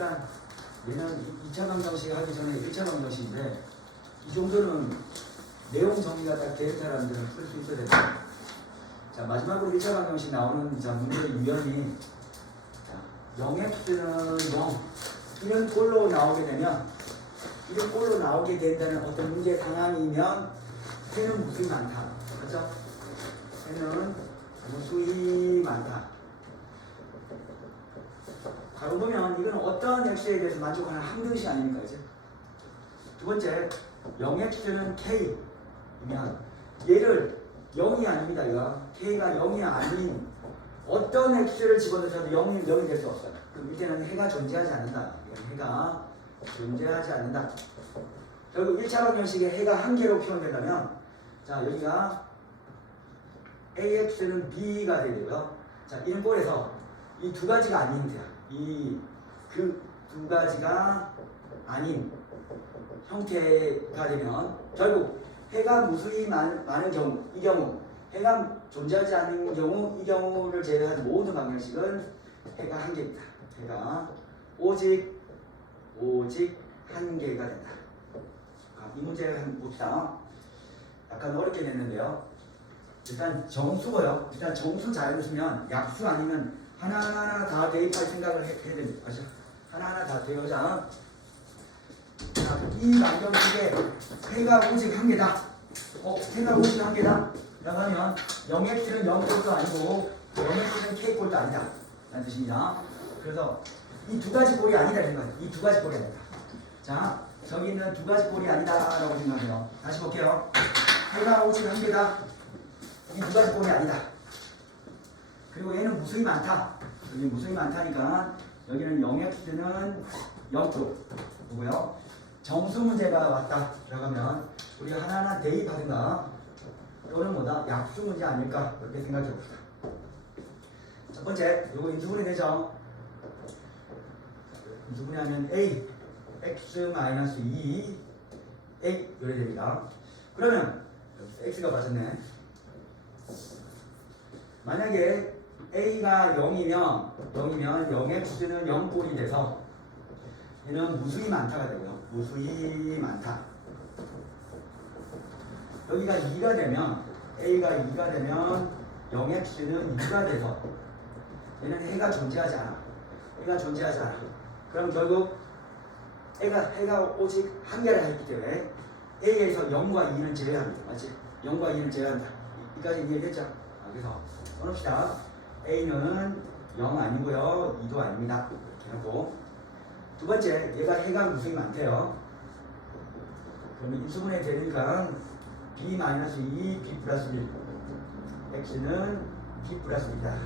일단 얘는 2차 방정식 하기 전에 1차 방정식인데 이 정도는 내용 정리가 딱 된 사람들은 풀 수 있어야 된다. 자, 마지막으로 1차 방정식 나오는 자, 문제의 유형이 자, 0x는 0 이런 꼴로 나오게 되면 이런 꼴로 나오게 된다는 어떤 문제 상황이면 해는 무수히 많다. 그렇죠? 해는 무수히 많다. 바로 보면 이건 어떤 x에 대해서 만족하는 함등식 아닙니까? 이제 두 번째 0x는 k이면 얘를 0이 아닙니다. 이거 k가 0이 아닌 어떤 x를 집어넣어도 0이 될 수 없어요. 그럼 이때는 해가 존재하지 않는다. 해가 존재하지 않는다. 결국 1차 방정식에 해가 한 개로 표현된다면 자 여기가 AX는 B가 되고요. 자 이런 꼴에서 이 두 가지가 아닌 데야. 이 그 두 가지가 아닌 형태가 되면 결국 해가 무수히 많은 경우 이 경우 해가 존재하지 않는 경우 이 경우를 제외한 모든 방정식은 해가 한 개입니다. 해가 오직 한 개가 된다. 이 문제를 한번 봅시다. 약간 어렵게 냈는데요. 일단 정수고요. 일단 정수 잘 쓰면 약수 아니면 하나하나 다 대입할 생각을 해야 됩니다. 맞죠? 하나하나 다 대입하자. 이 방정식에 해가 오직 한 개다. 해가 오직 한 개다. 라고 하면 0x는 0꼴도 아니고 0x는 k꼴도 아니다. 라는 뜻입니다. 그래서 이 두 가지 꼴이 아니다. 이 두 가지 꼴이 아니다. 자, 저기 있는 두 가지 꼴이 아니다. 라고 생각해요. 다시 볼게요. 해가 오직 한 개다. 이 두 가지 꼴이 아니다. 그리고 얘는 무수히 많다. 여기 무수히 많다니까 여기는 0x는 0꼴. 보고요. 정수 문제가 왔다. 라고 하면 우리가 하나하나 대입하든가 또는 뭐다? 약수 문제 아닐까? 그렇게 생각해 봅시다. 첫 번째, 요거 인수분해 되죠? 인수분해하면 A, x-2, A 요래 됩니다. 그러면 x가 맞았네. 만약에 A가 0이면 0x는 0꼴이 돼서 얘는 무수히 많다가 되고요. 무수히 많다. 여기가 2가 되면 A가 2가 되면 0x는 2가 돼서 얘는 해가 존재하지 않아. 해가 존재하지 않아. 그럼 결국 해가 오직 한 개를 했기 때문에 A에서 0과 2는 제외합니다. 맞지? 0과 2는 제외한다. 여기까지 이해됐죠? 그래서 써놓읍시다. A는 0 아니고요. 2도 아닙니다. 이렇게 하고 두 번째, 얘가 해가 무수히 많대요. 그러면 인수분해 되니까 B-2, B 플러스 1 x는 B 플러스 1이다.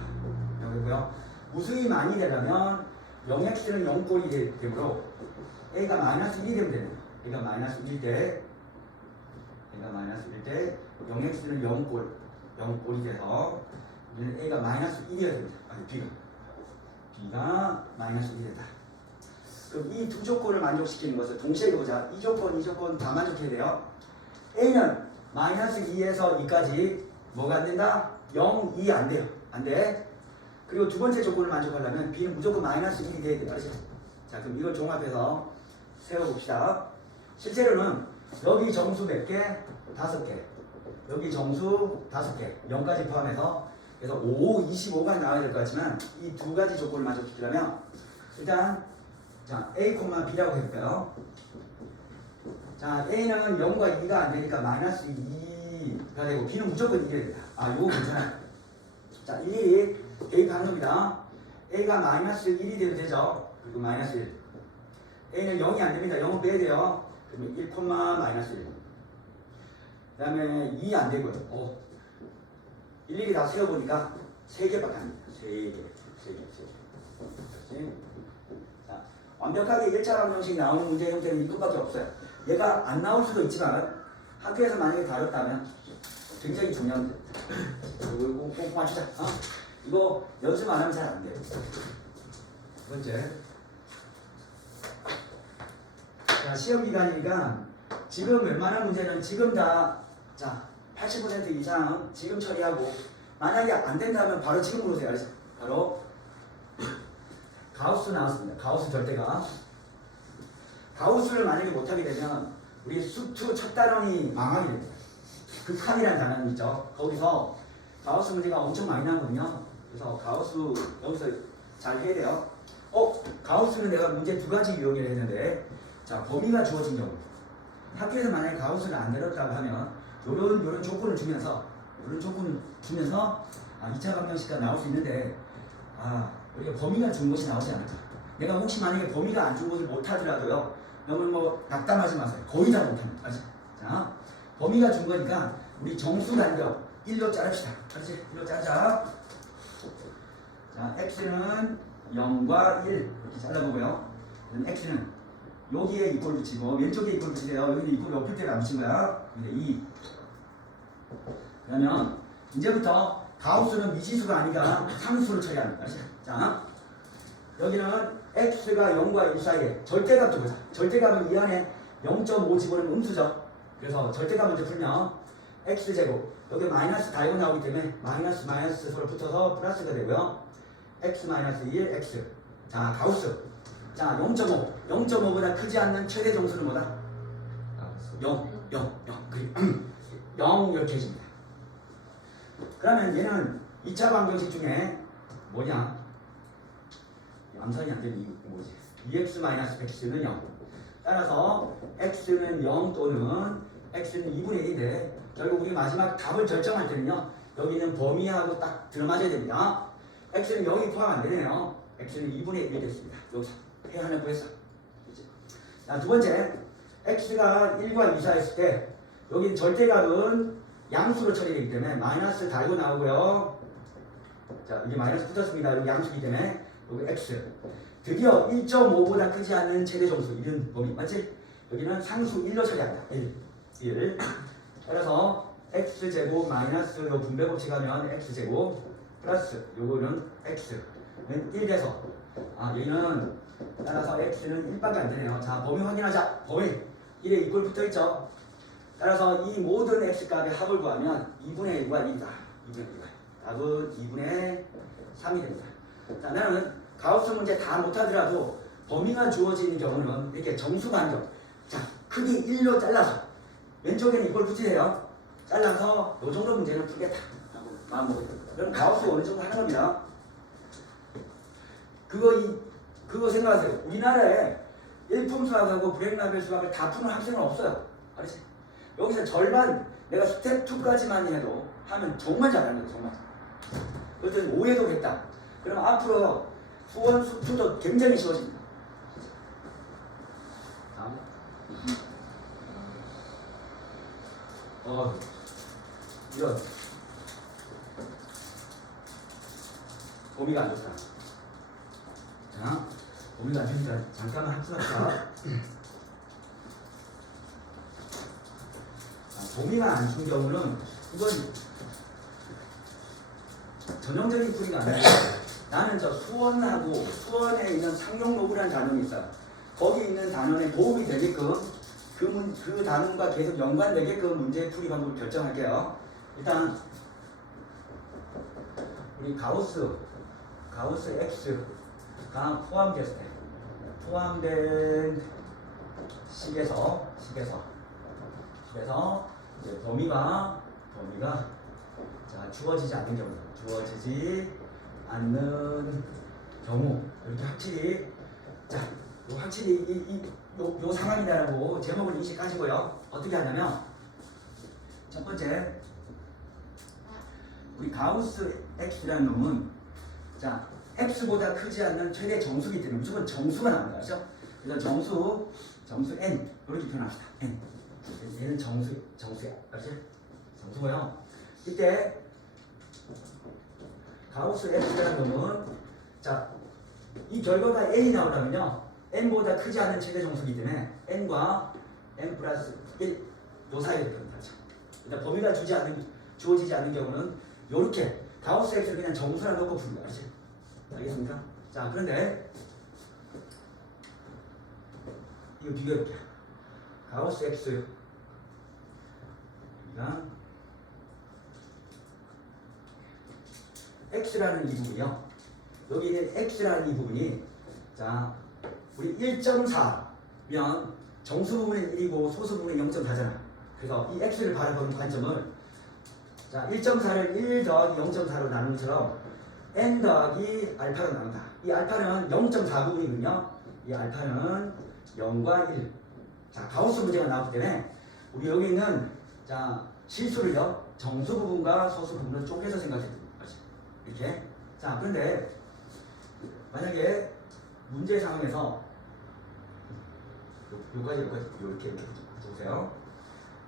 이거고요. 무수히 많이 되려면 0x는 0꼴이 되므로 A가 마이너스 1이 되면 됩니다. A가 마이너스 1 때 0x는 0꼴이 돼서 얘는 A가 마이너스 1이어야 됩니다. 아니 B가 마이너스 1이 된다. 그럼 이 두 조건을 만족시키는 것을 동시에 보자. 이 조건 다 만족해야 돼요. A는 마이너스 2에서 2까지 뭐가 안 된다? 0, 2 안 돼요. 안 돼. 그리고 두 번째 조건을 만족하려면 B는 무조건 마이너스 1이 돼야 돼. 알죠? 자, 그럼 이걸 종합해서 세워봅시다. 실제로는 여기 정수 몇 개? 5개. 여기 정수 5개. 0까지 포함해서 그래서 5, 25가 나와야 될 것 같지만 이 두 가지 조건을 만족시키려면 일단 자, A, B라고 해볼까요? 자, A는 0과 2가 안 되니까 마이너스 2가 되고 B는 무조건 1이 된다. 요거 괜찮아요. 자, 일일이 대입하는 겁니다. A가 마이너스 1이 되면 되죠. 그리고 마이너스 1. A는 0이 안 됩니다. 0은 빼야 돼요. 그러면 1, 마이너스 1. 그 다음에 2 안 되고요. 일일이 다 세어보니까 3개밖에 안 됩니다. 3개. 자, 완벽하게 1차 방정식 나오는 문제 형태는 이것밖에 없어요. 얘가 안 나올 수도 있지만 학교에서 만약에 다뤘다면 굉장히 중요한 문제입니다. 이거 꼭 맞추자. 이거 연습 안 하면 잘 안 돼요. 두 번째. 자, 시험 기간이니까 지금 웬만한 문제는 지금 다, 자, 80% 이상 지금 처리하고 만약에 안 된다면 바로 지금 물으세요. 알죠? 바로 가우스 나왔습니다. 가우스 절대가. 가우스를 만약에 못하게 되면 우리 수투 첫 단원이 망하게 됩니다. 극한이라는 단원이 있죠. 거기서 가우스 문제가 엄청 많이 나거든요. 그래서 가우스 여기서 잘 해야 돼요. 가우스는 내가 문제 두 가지 유형을 했는데, 자, 범위가 주어진 경우. 학교에서 만약에 가우스를 안 내렸다고 하면 요런 조건을 주면서 2차 방정식가 나올 수 있는데, 우리가 범위가 준 것이 나오지 않죠. 내가 혹시 만약에 범위가 안 준 것을 못하더라도요, 너무 뭐 낙담하지 마세요. 거의 다 못합니다. 알지? 자, 범위가 준 거니까 우리 정수 간격 1로 자릅시다. 알지? 1로 자르자. 자, x는 0과 1 이렇게 잘라보고요. 그럼 x는 여기에 이꼴 붙이고 왼쪽에 이꼴 붙이세요. 여기는 이꼴이 없을 때가 안 붙인 거야. 근데 2. 그러면 이제부터 가우스는 미지수가 아니라 상수를 처리합니다. 자, 여기는 x가 0과 1 사이에 절대값도 보자. 절대값은 이 안에 0.5 집어넣으면 음수죠. 그래서 절대값 먼저 풀면 x제곱 여기 마이너스 달고 나오기 때문에 마이너스 서로 붙어서 플러스가 되고요. x 마이너스 1 x. 자, 가우스. 자, 0.5보다 크지 않는 최대 정수는 뭐다? 0 이렇게 해줍니다. 그러면 얘는 2차 방정식 중에 뭐냐? 암산이 안 되는 이유 뭐지? 2x-x는 0. 따라서 x는 0 또는 x는 2분의 1인데 결국 우리 마지막 답을 결정할 때는요, 여기는 범위하고 딱 들어맞아야 됩니다. x는 0이 포함 안 되네요. x는 2분의 1 됐습니다. 여기서 해 하나 구했어. 자, 두 번째, x가 1과 2 사이였을 때 여기는 절대값은 양수로 처리되기 때문에 마이너스 달고 나오고요. 자, 이게 마이너스 붙었습니다. 여기 양수이기 때문에 여기 x. 드디어 1.5보다 크지 않는 최대 정수 이런 범위 맞지? 여기는 상수 1로 처리합니다. 1. 따라서 x제곱 마이너스 요 분배 법칙하면 x제곱 플러스 요거는 x는 1 돼서 얘는 따라서 x는 1밖에 안 되네요. 자, 범위 확인하자. 범위 1에 이꼴 붙어 있죠. 따라서 이 모든 x값의 합을 구하면 2분의 1과 2다. 2분의 1과 답은 2분의 3이 됩니다. 자, 나는 가우스 문제 다 못하더라도 범위가 주어지는 경우는 이렇게 정수 간격, 자, 크기 1로 잘라서 왼쪽에는 이걸 붙이세요. 잘라서 이 정도 문제는 풀겠다 하고 마음먹어요. 그럼 가우스 어느 정도 하는 겁니다. 그거 생각하세요. 우리나라에 일품 수학하고 브레이크라벨 수학을 다 푸는 학생은 없어요. 알았지? 여기서 절반 내가 스텝 2까지만 해도 하면 정말 잘하는 거예요. 정말. 그것은 오해도 됐다. 그럼 앞으로 수원 수투도 굉장히 쉬워집니다. 다음. 이런 범위가 안 좋다. 자, 범위가 안 좋으니까 잠깐만 합수합시다. 범위가 안 준 경우는 이건 전형적인 풀이가 아니라 나는 저 수원에 있는 상용로그라는 단원이 있어요. 거기 있는 단원에 도움이 되게끔 그 단원과 계속 연관되게끔 문제의 풀이 방법을 결정할게요. 일단 우리 가우스 x가 포함된 식에서 이제 범위가 자, 주어지지 않는 경우 이렇게 확실히 요 상황이다라고 제목을 인식하시고요. 어떻게 하냐면 첫 번째 우리 가우스 x라는 놈은 자, x보다 크지 않는 최대 정수기 때문에 무조건 정수가 나옵니다. 그렇죠? 그래서 정수 n 이렇게 표현합시다. n 얘는 정수야. 알지? 정수고요. 이때 가우스 x라는 놈은 자, 이 결과가 n이 나오려면요, n보다 크지 않은 최대 정수이기 때문에 n과 n 플러스 1 요 사이에 됩니다. 일단 범위가 주어지지 않는 경우는 요렇게 가우스 x를 그냥 정수라 놓고 풉니다. 알지? 알겠습니까? 자, 그런데 이거 비교해볼게요. 가우스 x x라는 이 부분이요. 여기 있는 x라는 이 부분이 자, 우리 1.4면 정수 부분은 1이고 소수 부분은 0.4잖아. 그래서 이 x를 바라보는 관점을 자 1.4를 1 더하기 0.4로 나누는 것처럼 n 더하기 알파로 나눈다. 이 알파는 0.4 부분이거든요. 이 알파는 0과 1. 자, 가우스 문제가 나왔기 때문에 우리 여기 있는 자 실수를요 정수 부분과 소수 부분을 쪼개서 생각해 줍니다. 이렇게. 자, 그런데 만약에 문제 상황에서 요까지 이렇게 보세요.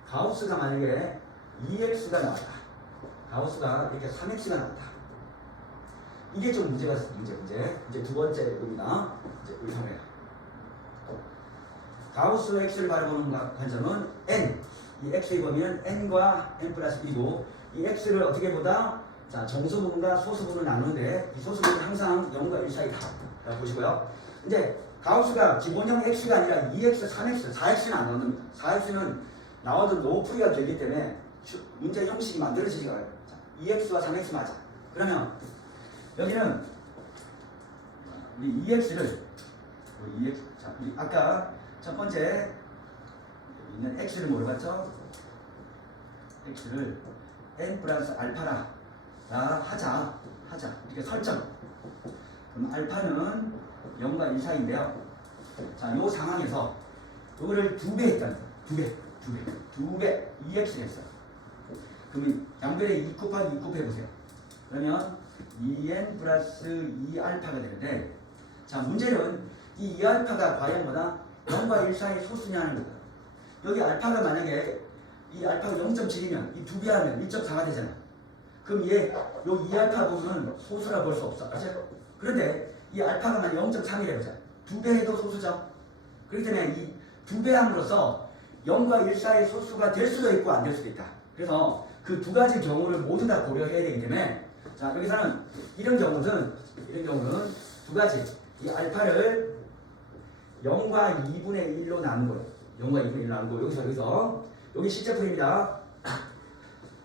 가우스가 만약에 2x가 나왔다. 가우스가 이렇게 3x가 나왔다. 이게 좀 문제가 있어요. 이제 두 번째 겁니다. 이제 의상해요. 가우스 x를 바라보는 관점은 n. 이 x의 범위는 n과 n 플러스 1이고 이 x를 어떻게 보다? 자, 정수 부분과 소수 부분을 나누는데 이 소수 부분은 항상 0과 1 사이다. 라고 보시고요. 이제 가우스가 기본형 x가 아니라 2x, 3x, 4x는 안 나옵니다. 4x는 나와도 노풀이가 되기 때문에 문제 형식이 만들어지지가 않아요. 2x와 3x 맞아. 그러면 여기는 이 2x를 자, 아까 첫 번째 있는 x를 뭐로 봤죠? x를 n 플러스 알파라 하자 이렇게 설정. 그럼 알파는 0과 1 사이인데요. 자, 이 상황에서 이거를 2배 했다는 거예요. 2배 2x를 했어요. 그러면 양변에 2 곱하기 2 곱해보세요. 그러면 2n 플러스 2알파가 되는데, 자, 문제는 이 2알파가 과연 뭐다? 0과 1 사이 소수냐는 거다. 여기 알파가 만약에 이 알파가 0.7이면 이 2배 하면 1.4가 되잖아. 그럼 요 2알파 부분은 소수라 볼 수 없어. 맞아요? 그런데 이 알파가 만약 0.3이라고 하잖아. 2배 해도 소수죠. 그렇기 때문에 이 2배 함으로써 0과 1 사이 소수가 될 수도 있고 안 될 수도 있다. 그래서 그 두 가지 경우를 모두 다 고려해야 되기 때문에 자, 여기서는 이런 경우는 두 가지. 이 알파를 0과 2분의 1로 나눈 거예요. 0과 2분의 1로 나누고 여기서 여기 실제풀입니다.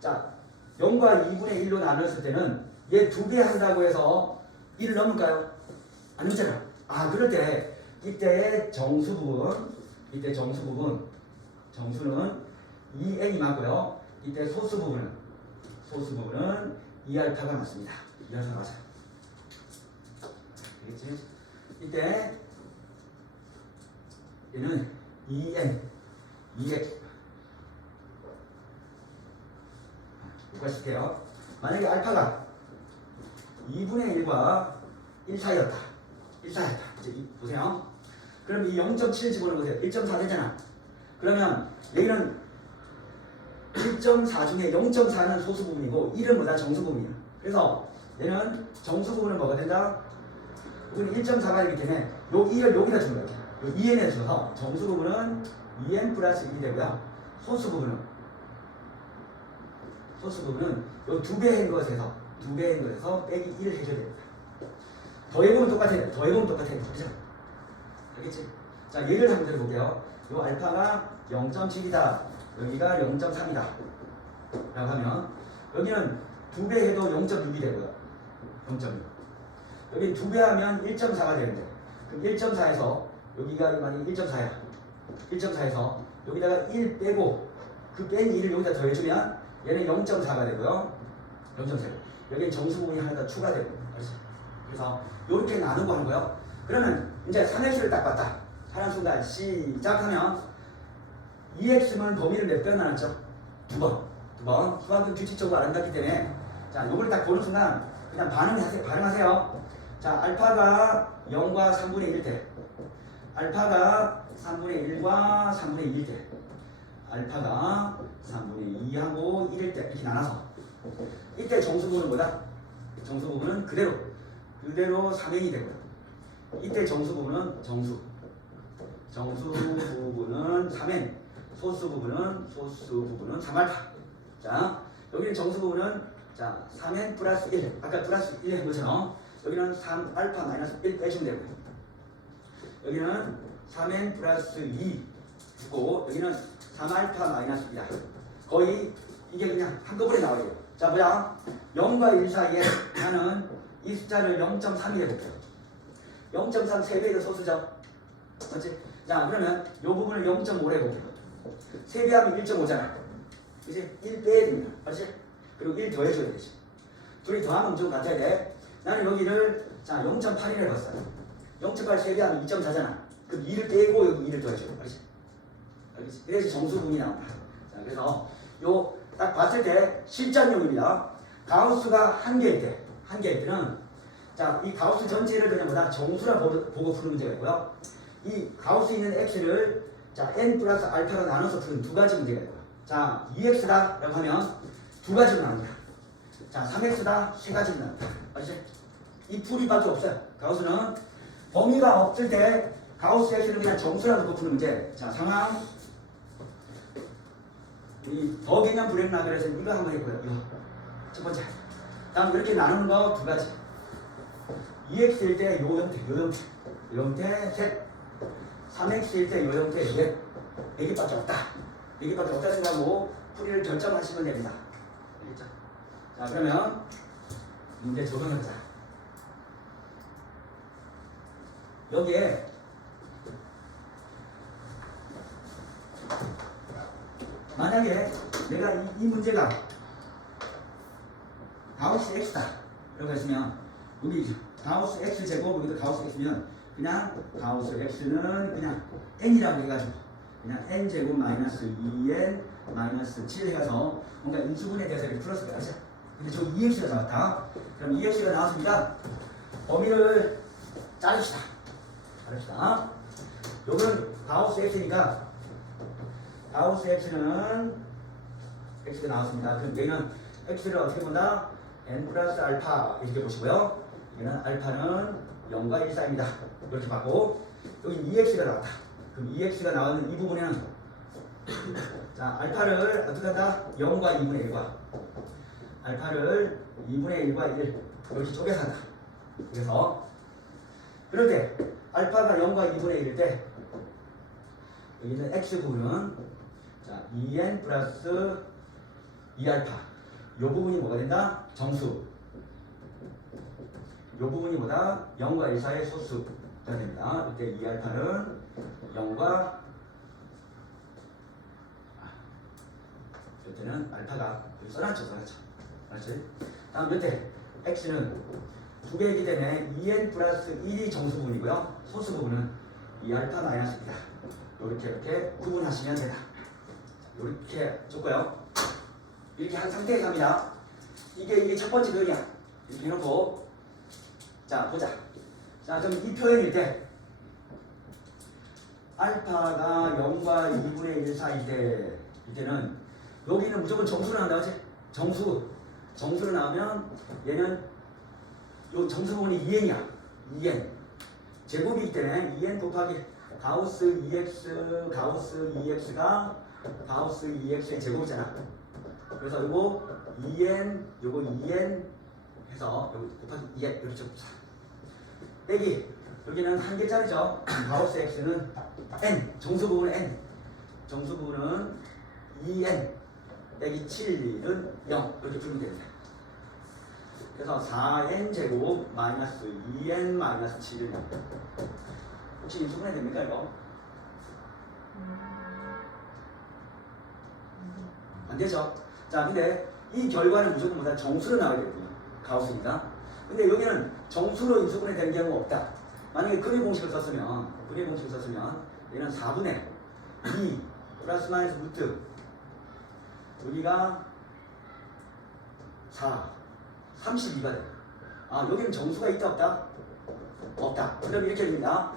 자, 0과 2분의 1로 나눴을 때는 얘 2배 한다고 해서 1을 넘을까요? 안 넘잖아. 아, 그럴 때 이때 정수 부분 정수는 2n이 맞고요. 이때 소수 부분은 2알파가 맞습니다. 2알파 맞아. 알겠지? 이때 얘는 2n 2x 여기까지 쓸게요. 만약에 알파가 2분의 1과 1 사이였다. 이제 보세요. 그럼 이 0.7 집어넣으세요. 1.4 되잖아. 그러면 여기는 1.4 중에 0.4는 소수 부분이고 1은 뭐다? 정수 부분이야. 그래서 얘는 정수 부분은 뭐가 된다? 여기는 1.4가 되기 때문에 요 2를 여기다 주는 거야. 요 2n에 줘서 정수 부분은 2n 플러스 1이 되고요. 소수 부분은 요 2배인 것에서 빼기 1을 해줘야 됩니다. 더해보면 똑같아요. 그죠? 알겠지? 자, 예를 한번 들어볼게요. 요 알파가 0.7이다. 여기가 0.3이다. 라고 하면 여기는 2배 해도 0.6이 되고요. 0.6. 여기 2배 하면 1.4가 되는데 그럼 1.4에서 여기가 만약에 1.4야. 1.4에서 여기다가 1 빼고 그 뺀 1을 여기다 더해주면 얘는 0.4가 되고요. 0.4. 여기 정수 부분이 하나 더 추가되고. 그래서 이렇게 나누고 하는 거예요. 그러면 이제 3x를 딱 봤다. 하는 순간 시작하면 2x는 범위를 몇 번 나눴죠? 2번. 수학은 규칙적으로 아름답기 때문에 자, 요걸 딱 보는 순간 그냥 반응하세요. 자, 알파가 0과 3분의 1 때, 알파가 3분의 1과 3분의 2일 때, 알파가 3분의 2하고 1일 때 이렇게 나눠서 이때 정수 부분은 뭐다? 정수 부분은 그대로 3n이 되고요. 이때 정수 부분은 정수 부분은 3n, 소수 부분은 3알파. 자, 여기는 정수 부분은 자 3n 플러스 1, 아까 플러스 1 한 것처럼 여기는 3알파 마이너스 1 빼주면 되고요. 여기는 3n 플러스 2 주고 여기는 3알파 마이너스 2다. 거의 이게 그냥 한꺼번에 나와요. 자, 뭐야? 0과 1 사이에 나는 이 숫자를 0.3이 해볼게요. 0.3 3배의 소수죠. 맞지? 자, 그러면 이 부분을 0.5로 해볼게요. 3배하면 1.5잖아. 그치? 1 빼야 됩니다. 알지? 그리고 1 더해줘야 되지. 둘이 더하면 무조건 같아야 돼. 나는 여기를 자 0.8이라 해봤어요. 0.8 3배하면 2.4잖아. 그럼 2를 빼고 여기 2를 더해줘. 알지? 알겠지? 그래서 정수분이 나온다. 자, 그래서 요 딱 봤을 때 실전용입니다. 가우스가 한 개일 때는 자, 이 가우스 전체를 그냥 뭐다 정수라 보고 푸는 문제가 있고요. 이 가우스 있는 x를 자 n 플러스 알파로 나눠서 푸는 두 가지 문제가 있고요. 자, 2x다 라고 하면 두 가지로 나눕니다. 자, 3x다 세 가지로 나눕니다. 알지? 이 풀이밖에 없어요. 가우스는 범위가 없을 때 가우스 x는 그냥 정수라 놓고 푸는 문제. 자, 상황 이 더 개념 불행 나열에서 이거 한번 해보고요. 이거 첫 번째. 다음 이렇게 나누는 거 두 가지. 2x일 때 요 형태 셋. 3x일 때 요 형태 넷. 4개밖에 없다. 4개밖에 없다 생각하고 풀이를 결정하시면 됩니다. 알겠죠? 자, 그러면 문제 적용해보자. 여기에 만약에 내가 이 문제가 가우스 x다 라고 했으면 여기 가우스 x 제곱 여기도 가우스 x면 그냥 가우스 x는 그냥 n이라고 해가지고 그냥 n 제곱 마이너스 2n 마이너스 7 해서 뭔가 인수분해 대해서 이렇게 풀었을 거야. 그죠? 근데 저 2x가 나왔다. 그럼 2x가 나왔습니다. 범위를 자릅시다. 요거는 가우스 x니까 가우스 x는 x가 나왔습니다. 그럼 얘는 x를 어떻게 본다? n 플러스 알파 이렇게 보시고요. 얘는 알파는 0과 1 사이입니다. 이렇게 받고 여기 2x가 나왔다. 그럼 2x가 나오는 이 부분에는 자 알파를 어떻게 한다? 0과 2분의 1과 알파를 2분의 1과 1 이렇게 쪼개서 한다. 그래서 그럴 때 알파가 0과 2분의 1일 때 여기는 x 부분은 자 2n 플러스 2알파 이 부분이 뭐가 된다? 정수. 이 부분이 뭐다? 0과 1 사이의 소수가 됩니다. 이때 2알파는 0과 이때는 알파가 써놨죠. 맞지? 다음 밑에 x는 두 개이기 때문에 2n 플러스 1이 정수 부분이고요. 소수 부분은 2알파 마이너스입니다. 이렇게 구분하시면 된다. 이렇게 줬고요. 이렇게 한 상태에서 합니다. 이게 첫 번째 표현이야. 이렇게 해놓고 자 보자. 자 그럼 이 표현일 때 알파가 0과 2분의 1 사이일 때 이때는 여기는 무조건 정수로 나온다지. 정수로 나오면 얘는 요 정수 부분이 2n이야. 2n 제곱이기 때문에 2n 곱하기 가우스 2x 가우스 2x가 가우스 2x의 제곱이잖아. 그래서 요거 2n 요거 2n 해서 여기 곱하기 2n 이렇게 곱사 빼기 여기는 한 개짜리죠. 가우스 x는 n 정수 부분은 n 정수 부분은 2n 빼기 7은 0 이렇게 풀면 됩니다. 그래서 4n 제곱 마이너스 2n 마이너스 7은 0 혹시 인수분해 됩니까 이거? 안 되죠. 자 근데 이 결과는 무조건 뭐다 정수로 나와야 되거든요. 가우스니까. 근데 여기는 정수로 인수분해 되는 경우가 없다. 만약에 근의 공식을 썼으면 얘는 4분의 2 플러스 마이너스 루트 여기가 4 32가 돼. 아 여기는 정수가 있다 없다? 없다. 그럼 이렇게 됩니다.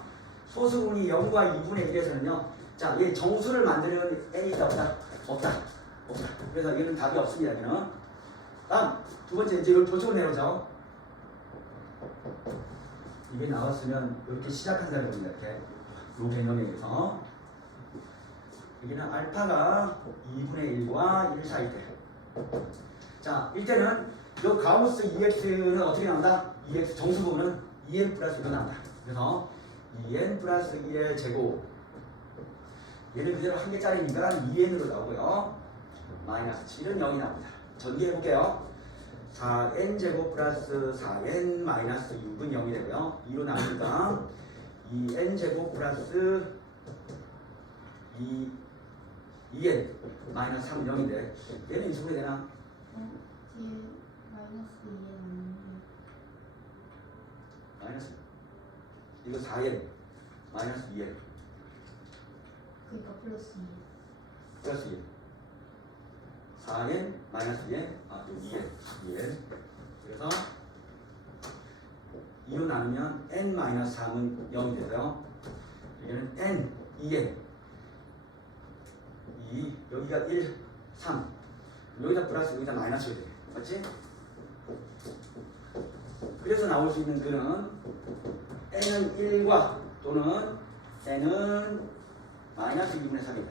소수분이 0과 2분의 1에서는요. 자, 얘 정수를 만드는 n이 있다 없다? 없다. 그래서 얘는 답이 없습니다. 얘는. 다음 두 번째 이제 이쪽으로 내려오죠. 이게 나왔으면 이렇게 시작한다는 겁니다. 이렇게 요 개념에 의해서 여기는 알파가 2분의 1과 1 사이 때. 자, 이때는 요 가우스 2x는 어떻게 나온다? 2x 정수 부분은 2n 플러스 1로 나온다. 그래서 2n 플러스 1의 제곱 얘는 그대로 한 개짜리니까 2n으로 나오고요. 마이너스 7은 0이 나옵니다. 전개해볼게요. 4n 제곱 플러스 4n 마이너스 6은 0이 되고요. 2로 나누니까 2n 제곱 플러스 2n 마이너스 3은 0인데 얘는 인수분해 되나? 뒤에 마이너스 2에 넣는데 마이너스 이거 4n 마이너스 2n 그러니까 플러스 2. 플러스 2n 4n 마이너스 2n 아 2n 그래서 2로 나누면 n 마이너스 3은 0이 되고요. 여기는 n 2n 2 여기가 1 3 여기다 플러스 여기다 마이너스가 돼 맞지? 그래서 나올 수 있는 글은 n은 1과 또는 n은 마이너스 2분의 3이다.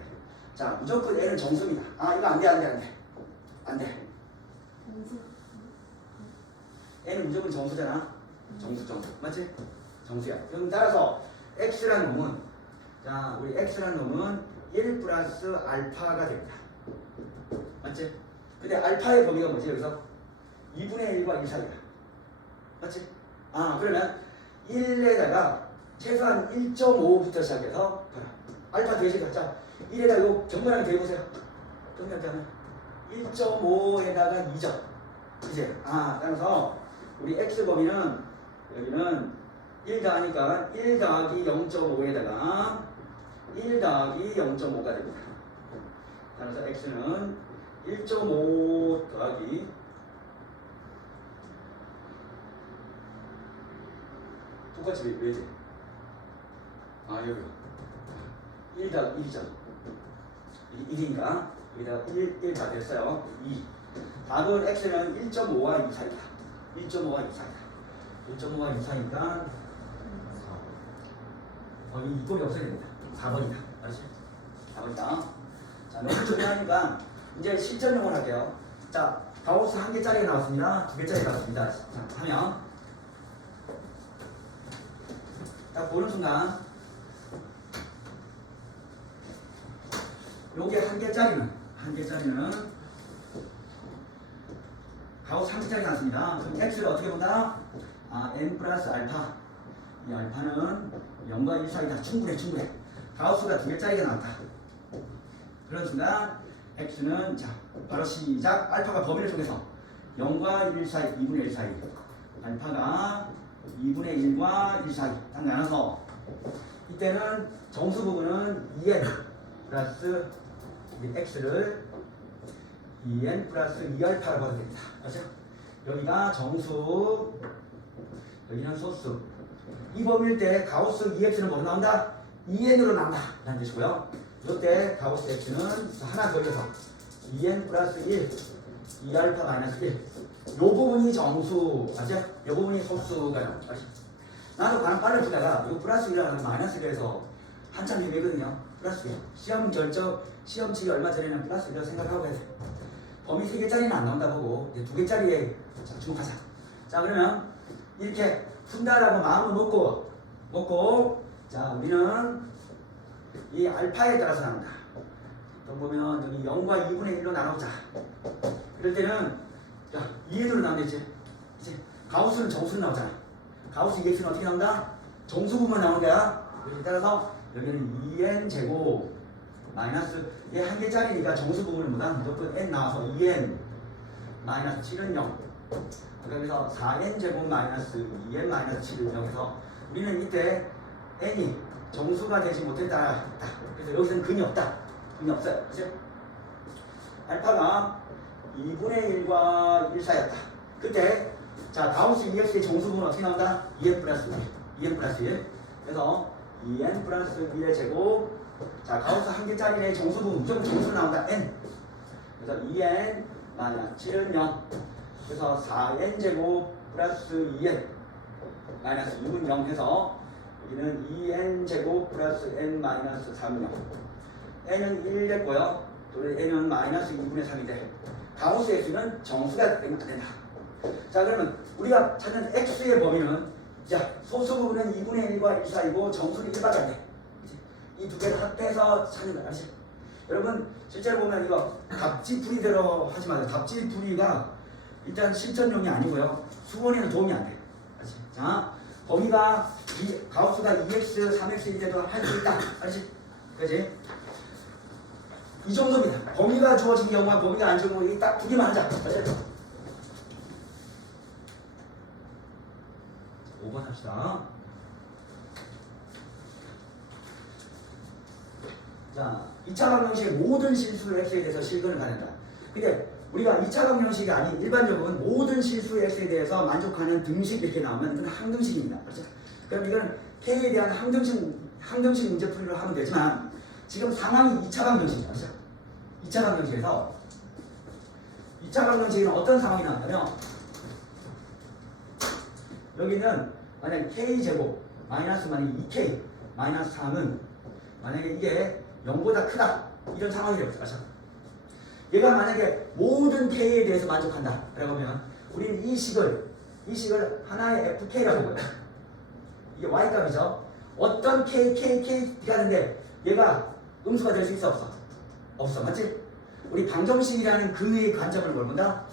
자 무조건 n은 정수입니다. 아 이거 안돼 공수. n은 무조건 정수잖아. 정수 맞지? 정수야. 그럼 따라서 x라는 놈은 자 우리 x라는 놈은 1 플러스 알파가 됩니다. 맞지? 근데 알파의 범위가 뭐지 여기서? 2분의 1과 1 사이야. 맞지? 아 그러면 1에다가 최소한 1.5부터 시작해서 알파 대시가 자 1에다 요 경분하게 대보세요. 정리하면 1.5에다가 2점 이제 따라서 우리 x 범위는 여기는 1 더하니까 1 더하기 0.5에다가 1 더하기 0.5가 됩니다. 따라서 x는 1.5 더하기 똑같이 왜지? 아 여기 1 더하기 1이죠. 1이니까 여기다가 1 다 됐어요. 2 답은 x는 1.5와 2 사이다. 1.5와 2 사이다. 1.5와 2 사이니까 이 이꼴이 없어야 됩니다. 4번이다. 알았지? 4번이다. 자, 너무 중요하니까 이제 실전용을 할게요. 자, 가우스 1개짜리가 나왔습니다. 2개짜리 나왔습니다. 자, 하면 딱 보는 순간 요게 1개짜리는 가우스 1개짜리 나왔습니다. 그럼 x를 어떻게 본다? n 플러스 알파. 이 알파는 0과 1 사이다. 충분해. 가우스가 2개짜리가 나왔다. 그런 순간 x는 자 바로 시작. 알파가 범위를 통해서 0과 1 사이, 2분의 1 사이. 알파가 2분의 1과 1 사이 딱 나눠서 이때는 정수 부분은 2n 플러스 x를 2n 플러스 2알파를 봐도 됩니다. 그렇죠? 여기가 정수, 여기는 소수. 이 범위일 때 가우스 2x는 뭐로 나온다? 2n으로 나온다. 라는 뜻이고요. 이때 가우스 x는 하나 더 올려서 2n 플러스 1, 2알파 마이너스 1. 요 부분이 정수, 맞죠? 요 부분이 소수가 나온다. 나도 그냥 빨리 보다가 이 플러스 1이라는 마이너스 1에서 한참 얘기했거든요. 플러스 1. 시험 결정, 시험 치기 얼마 전에는 플러스 1이라고 생각하고 해야 돼. 범위 3개짜리는 안 나온다 보고 2개짜리에 주목하자. 자 그러면 이렇게 푼다라고 마음을 먹고 자 우리는 이 알파에 따라서 나온다. 또 보면 여기 0과 2분의 1로 나누자. 그럴 때는 자 2n으로 나오겠지. 이제 가우스는 정수로 나오잖아. 가우스 2x는 어떻게 나온다? 정수 부분 나오는 거야. 그래서 따라서 여기는 2n 제곱 마이너스 얘 1개짜리니까 정수 부분을 보다 무조건 n 나와서 2n 마이너스 7은 0. 그래서 4n 제곱 마이너스 2n 마이너스 7은 0에서 우리는 이때 n이 정수가 되지 못했다. 그래서 여기서는 근이 없다. 근이 없어요. 그죠? 알파가 2분의 1과 1 사이였다. 그때 자 가우스 2x의 정수 부분은 어떻게 나온다? 2n 플러스 1. 2n 플러스 1. 그래서 2n 플러스 1의 제곱 자 가우스 1개짜리의 정수 부분 무조건 정수로 나온다. n. 그래서 2n 마이너스 7은 0. 그래서 4n 제곱 플러스 2n 마이너스 6은 0 해서 여기는 2n 제곱 플러스 n 마이너스 3은 0. n은 1 됐고요. 또 n은 마이너스 2분의 3이 돼. 가우스 x는 정수가 되면 안 된다. 자 그러면 우리가 찾는 x의 범위는 자 소수 부분은 2분의 1과 1 사이고 정수는 1밖에 안 돼. 이 두 개를 합해서 찾는 거야. 알지? 여러분 실제로 보면 이거 답지풀이대로 하지 마세요. 답지풀이가 일단 실전용이 아니고요. 수원에는 도움이 안 돼. 알지? 자, 범위가 가우스가 2x, 3x일 때도 할 수 있다. 알지? 그지? 이 정도입니다. 범위가 주어진 경우와 범위가 안 주어진 경우 딱 두 개만 하자. 알지? 5번 합시다. 자, 2차 방정식의 모든 실수를 x에 대해서 실근을 가낸다. 근데 우리가 2차 방정식이 아닌 일반적으로 모든 실수의 x에 대해서 만족하는 등식 이렇게 나오면 그건 항등식입니다. 그렇죠? 그럼 이건 k에 대한 항등식 문제풀이를 하면 되지만 지금 상황이 2차 방정식이죠. 그렇죠? 2차 방정식에서 2차 방정식은 어떤 상황이 나왔냐면 여기는 만약에 k제곱 마이너스 만약에 2k 마이너스 3은 만약에 이게 0보다 크다 이런 상황이 되었죠. 그렇죠? 얘가 만약에 모든 k에 대해서 만족한다 라고 하면 우리는 이 식을 하나의 fk라고 해요. 이게 y값이죠. 어떤 k가 되는데 얘가 음수가 될 수 있어 없어? 없어. 맞지? 우리 방정식이라는 그의 관점을 뭘 본다?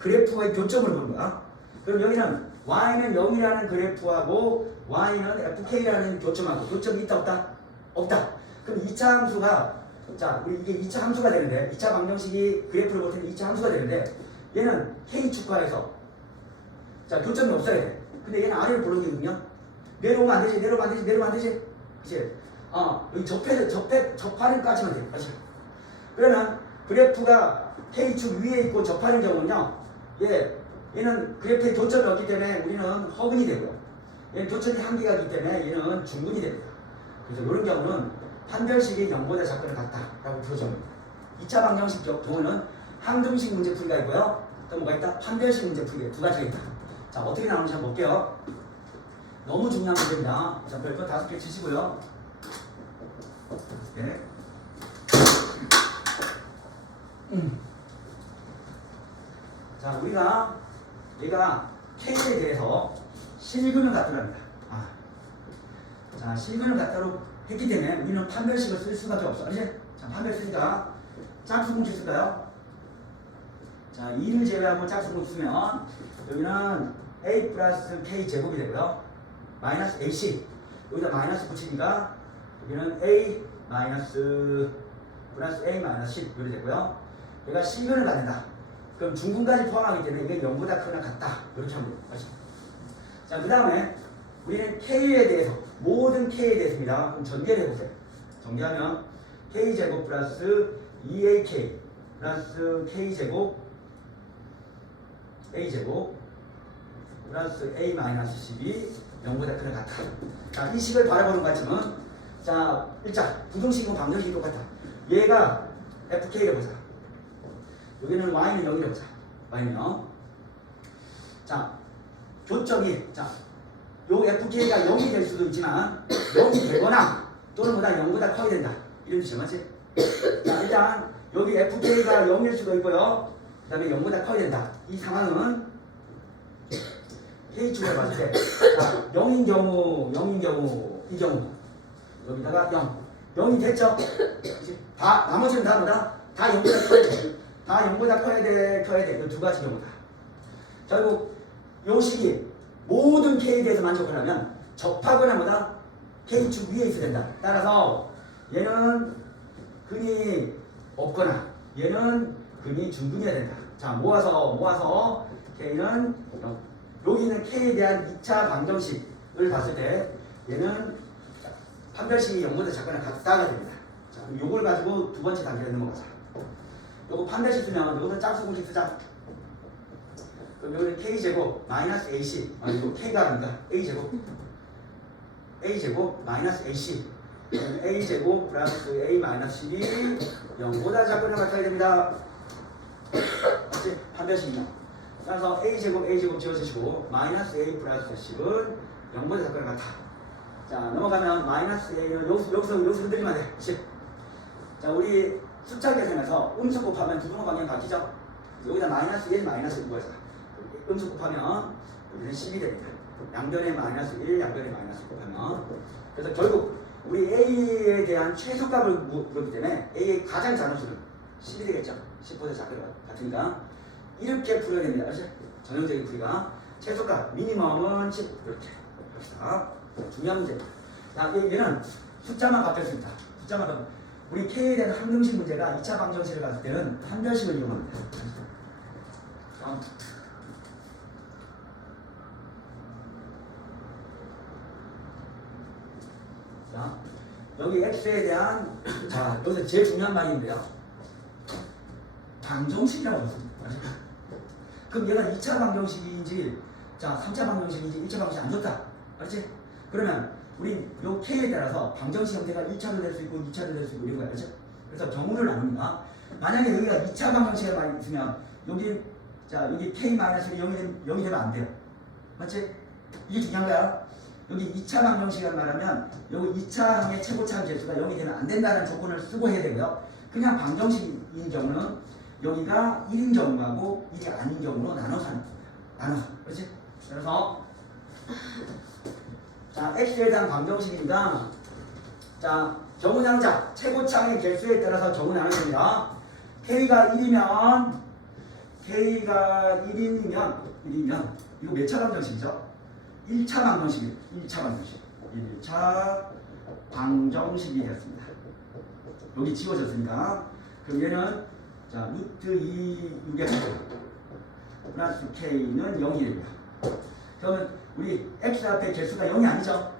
그래프의 교점을 보는 거야. 그럼 여기는 y는 0이라는 그래프하고 y는 fk라는 교점하고 교점이 있다 없다? 없다. 그럼 2차 함수가 자 우리 이게 2차 함수가 되는데 2차 방정식이 그래프를 볼 때는 2차 함수가 되는데 얘는 k 축과에서 자 교점이 없어야 돼. 근데 얘는 아래로 볼록이거든요. 내려오면 안 되지. 그치? 여기 접하는까지만 돼. 그치? 그러면 그래프가 k축 위에 있고 접하는 경우는요. 얘는 그래프에 교점이 없기 때문에 우리는 허근이 되고요. 얘는 교점이 한계가 있기 때문에 얘는 중근이 됩니다. 그래서 이런 경우는 판별식이 0보다 작거나 같다라고 풀어줍니다. 2차 방정식 경우는 항등식 문제풀이가 있고요. 또 뭐가 있다? 판별식 문제풀이 두 가지가 있다. 자, 어떻게 나오는지 한번 볼게요. 너무 중요한 문제입니다. 자, 별표 5개 치시고요. 네. 자, 얘가 K에 대해서 실근을 갖도록 합니다. 자, 실근을 갖도록 했기 때문에 우리는 판별식을 쓸 수밖에 없어. 알지? 자, 판별 쓰니까 짝수공식 쓸까요? 자, 2를 제외하고 짝수공식 쓰면 여기는 a 플러스 k 제곱이 되고요. 마이너스 ac 여기다 마이너스 붙이니까 여기는 a 마이너스 플러스 a 마이너스 10 이렇게 되고요. 얘가 실근을 갖는다. 그럼 중근까지 포함하기 때문에 이게 0보다 크거나 같다. 이렇게 하면 돼요. 그렇죠? 자, 그 다음에 우리는 k에 대해서 모든 k에 대해서입니다. 그럼 전개를 해보세요. 전개하면 k제곱 플러스 2ak 플러스 k제곱 a제곱 플러스 a 마이너스 10이 0보다 크거나 같다. 자, 이 식을 바라보는 관점은 자, 일자 부등식이고 방정식이 똑같다. 얘가 fk를 보자. 여기는 y는 0이라고 보자. y는 0. 자, 교점이 요 fk가 0이 될 수도 있지만 0이 되거나 또는 보다 0보다 커야 된다. 이런 뜻이죠. 맞지? 자, 일단 여기 fk가 0일 수도 있고요. 그 다음에 0보다 커야 된다. 이 상황은 k축을 봤을 때 자, 0인 경우 이 경우 여기다가 0이 됐죠? 다 나머지는 다 뭐다? 다 0보다 커야 돼. 다 0보다 커야 돼. 이 두 가지 경우다. 결국 요 식이 모든 k에 대해서 만족하려면 접하거나 뭐다? k축 위에 있어야 된다. 따라서 얘는 근이 없거나 얘는 근이 중근이어야 된다. 자, 모아서 k는 0. 여기 있는 k에 대한 2차 방정식을 봤을 때 얘는 판별식이 0보다 작거나 같다가 됩니다. 자, 그럼 요걸 가지고 두 번째 단계로 넘어가자. 요거 판별식 쓰면 요거는 짝수 공식 쓰자. 그럼 여기는 k제곱 마이너스 ac 이거 k가 아닙니다. a제곱 마이너스 ac a제곱 플러스 a 마이너스 10이 0보다 작거나 같아야 됩니다. 맞지? 판별식이냐. 따라서 a제곱 지워주시고 마이너스 a 플러스 10은 0보다 작거나 같아. 자, 넘어가면 마이너스 a는 여기서 흔들리면 안 돼. 10. 자, 우리 숫자 계산에서 음수 곱하면 두 분의 방향 바뀌죠? 여기다 마이너스 1, 마이너스 1 구해서 음수 곱하면 여기는 10이 됩니다. 양변에 마이너스 1, 양변에 마이너스 1 곱하면 그래서 결국 우리 a에 대한 최소값을 물었기 때문에 a의 가장 작은 수는 10이 되겠죠? 10보다 작은 것 같으니까 이렇게 풀어야 됩니다. 알죠? 전형적인 풀이가 최소값 미니멈은 10 이렇게 합시다. 중요한 문제입니다. 자, 얘는 숫자만 바뀌었습니다. 숫자만 바뀌었습니다. 우리 K에 대한 항등식 문제가 2차 방정식을 갔을 때는 판별식을 이용합니다. 다음. 자, 여기 X에 대한 자, 여기서 제일 중요한 말인데요. 방정식이라고 했습니다. 그럼 얘가 2차 방정식인지 자 3차 방정식인지 1차 방정식 안 좋다. 알지? 그러면 우리 요 K에 따라서 방정식 형태가 1차도 될 수 있고 2차도 될 수 있고 이런 거 알죠? 그래서 경우를 나눕니다. 만약에 여기가 2차 방정식에 많이 있으면 여기 자 여기 K-0이 0이 되면 안 돼요. 맞지? 이게 중요한 거야. 여기 2차 방정식을 말하면 여기 2차 항의 최고차함 재수가 0이 되면 안 된다는 조건을 쓰고 해야 되고요. 그냥 방정식인 경우는 여기가 1인 경우하고 1이 아닌 경우로 나눠서 하는 겁니다. 나눠서. 그렇지? 그래서 자, X에 대한 방정식이니까 자, 정은항자 최고차항의 개수에 따라서 정은항을 됩니다. K가 1이면 이거 몇 차 방정식이죠? 1차 방정식이에요. 1차 방정식. 1차 방정식이 되었습니다. 여기 지워졌으니까 그럼 얘는 자, 루트 2 6의 플러스 K는 0이 됩니다. 그러면 우리 X 앞에 개수가 0이 아니죠?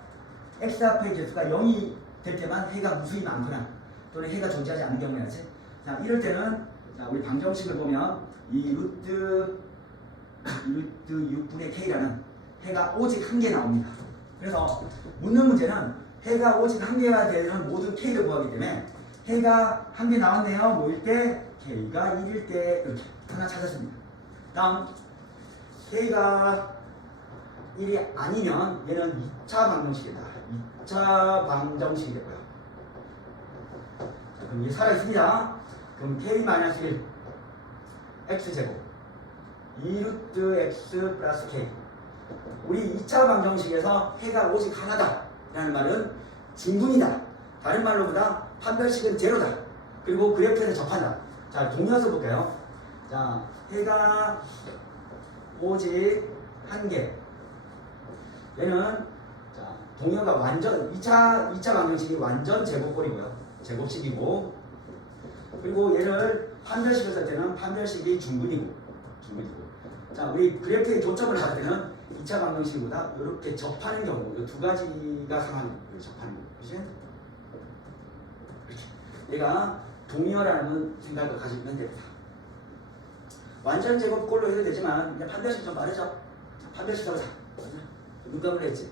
X 앞에 개수가 0이 될 때만 해가 무수히 많거나 또는 해가 존재하지 않는 경우야지. 자, 이럴 때는 자, 우리 방정식을 보면 이 루트 6분의 K라는 해가 오직 한 개 나옵니다. 그래서 묻는 문제는 해가 오직 한 개가 되는 모든 K를 구하기 때문에 해가 한 개 나왔네요. 뭐일 때? K가 1일 때 이렇게 하나 찾았습니다. 다음 K가 1이 아니면 얘는 2차 방정식이다. 2차 방정식이 되고요. 자, 그럼 이게 살아있습니다. 그럼 K-1 X제곱 2루트 X 플러스 K 우리 2차 방정식에서 해가 오직 하나다 라는 말은 중분이다. 다른 말로 보다 판별식은 제로다. 그리고 그래프에서 접한다. 자, 동의어서 볼까요? 자, 해가 오직 한 개. 얘는 자, 동의어가 완전 2차 방정식이 완전 제곱꼴이고요. 제곱식이고 그리고 얘를 판별식을 쓸 때는 판별식이 중분이고. 자, 우리 그래프의 교점을 할 때는 2차 방정식보다 이렇게 접하는 경우 이 두 가지가 상황이 접하는 거예요. 그렇지? 얘가 동의어라는 생각을 가지면 됩니다. 완전 제곱꼴로 해도 되지만 이제 판별식 좀 빠르죠? 판별식으로 자. 눈 감으려 했지?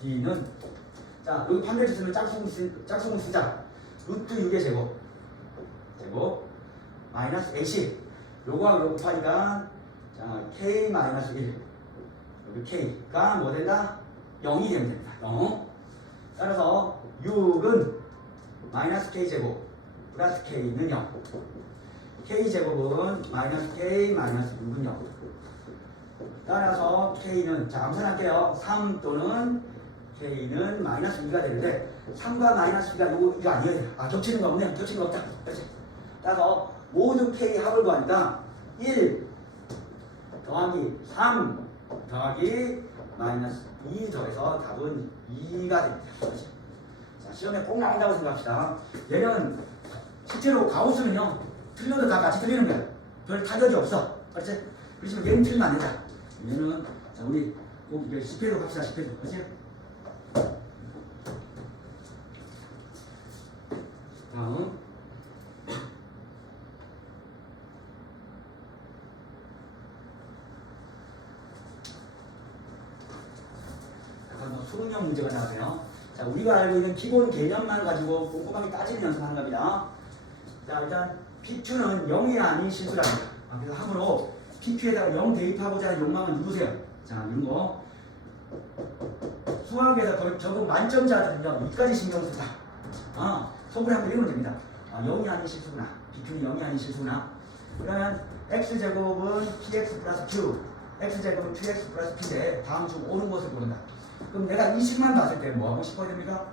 D는 자 여기 판별식 쓰면 짝수공 쓰자. 루트 6의 제곱 마이너스 AC 요거하고 요거 곱하니까 자 K-1 여기 K가 뭐 된다? 0이 되면 됩니다. 0 따라서 6은 마이너스 K제곱 플러스 K는 0 K제곱은 마이너스 K 마이너스 6은 0 따라서 K는 자 암산할게요. 3 또는 K는 마이너스 2가 되는데 3과 마이너스 2가 이거 아니에요. 아 겹치는 거 없네. 겹치는 거 없다. 그렇지? 따라서 모든 K 합을 구하니까 1 더하기 3 더하기 마이너스 2 더해서 답은 2가 됩니다. 그렇지? 자, 시험에 꼭 나온다고 생각합시다. 얘는 실제로 가우스는요 틀려도 다 같이 틀리는 거야. 별 타격이 없어. 그렇지? 그렇지만 얘는 틀리면 안 된다. 얘는 자 우리 꼭 이게 10회로 갑시다. 10회로. 그렇지? 다음 약간 뭐 수능형 문제가 나오네요. 자, 우리가 알고 있는 기본 개념만 가지고 꼼꼼하게 따지는 연습하는 겁니다. 자, 일단 PQ는 0이 아닌 실수랍니다. 그래서 함으로 PQ에다가 0 대입하고자 하는 욕망을 누르세요. 자, 이런 거 수학에서 적은 만점자들은요 이까지 신경 쓴다. 속을 한번 읽으면 됩니다. 0이 아닌 실수구나. PQ는 0이 아닌 실수구나. 그러면 X제곱은 PX 플러스 Q X제곱은 QX 플러스 P인데 다음 중 옳은 것을 고른다. 그럼 내가 이 식만 봤을 때 뭐 하고 싶어야 됩니까?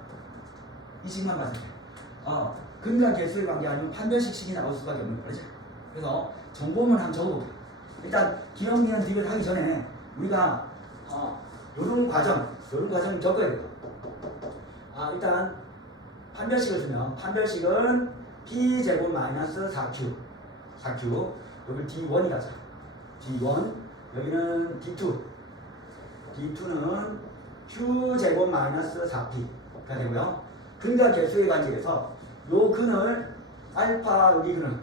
이 식만 봤을 때 근과 개수의 관계 아니면 판별식 식이 나올 수밖에 없는 거지. 그래서 정보문 한번 적어볼게요. 일단 기억, 니은, 디귿 하기 전에 우리가 요런 과정을 적어야 돼요. 일단 판별식을 주면 판별식은 P제곱 마이너스 4Q 여기 D1이 가자. D1 여기는 D2 D2는 Q제곱 마이너스 4P가 되고요. 근과 개수의 관계에서 요 근을 알파 여기 근은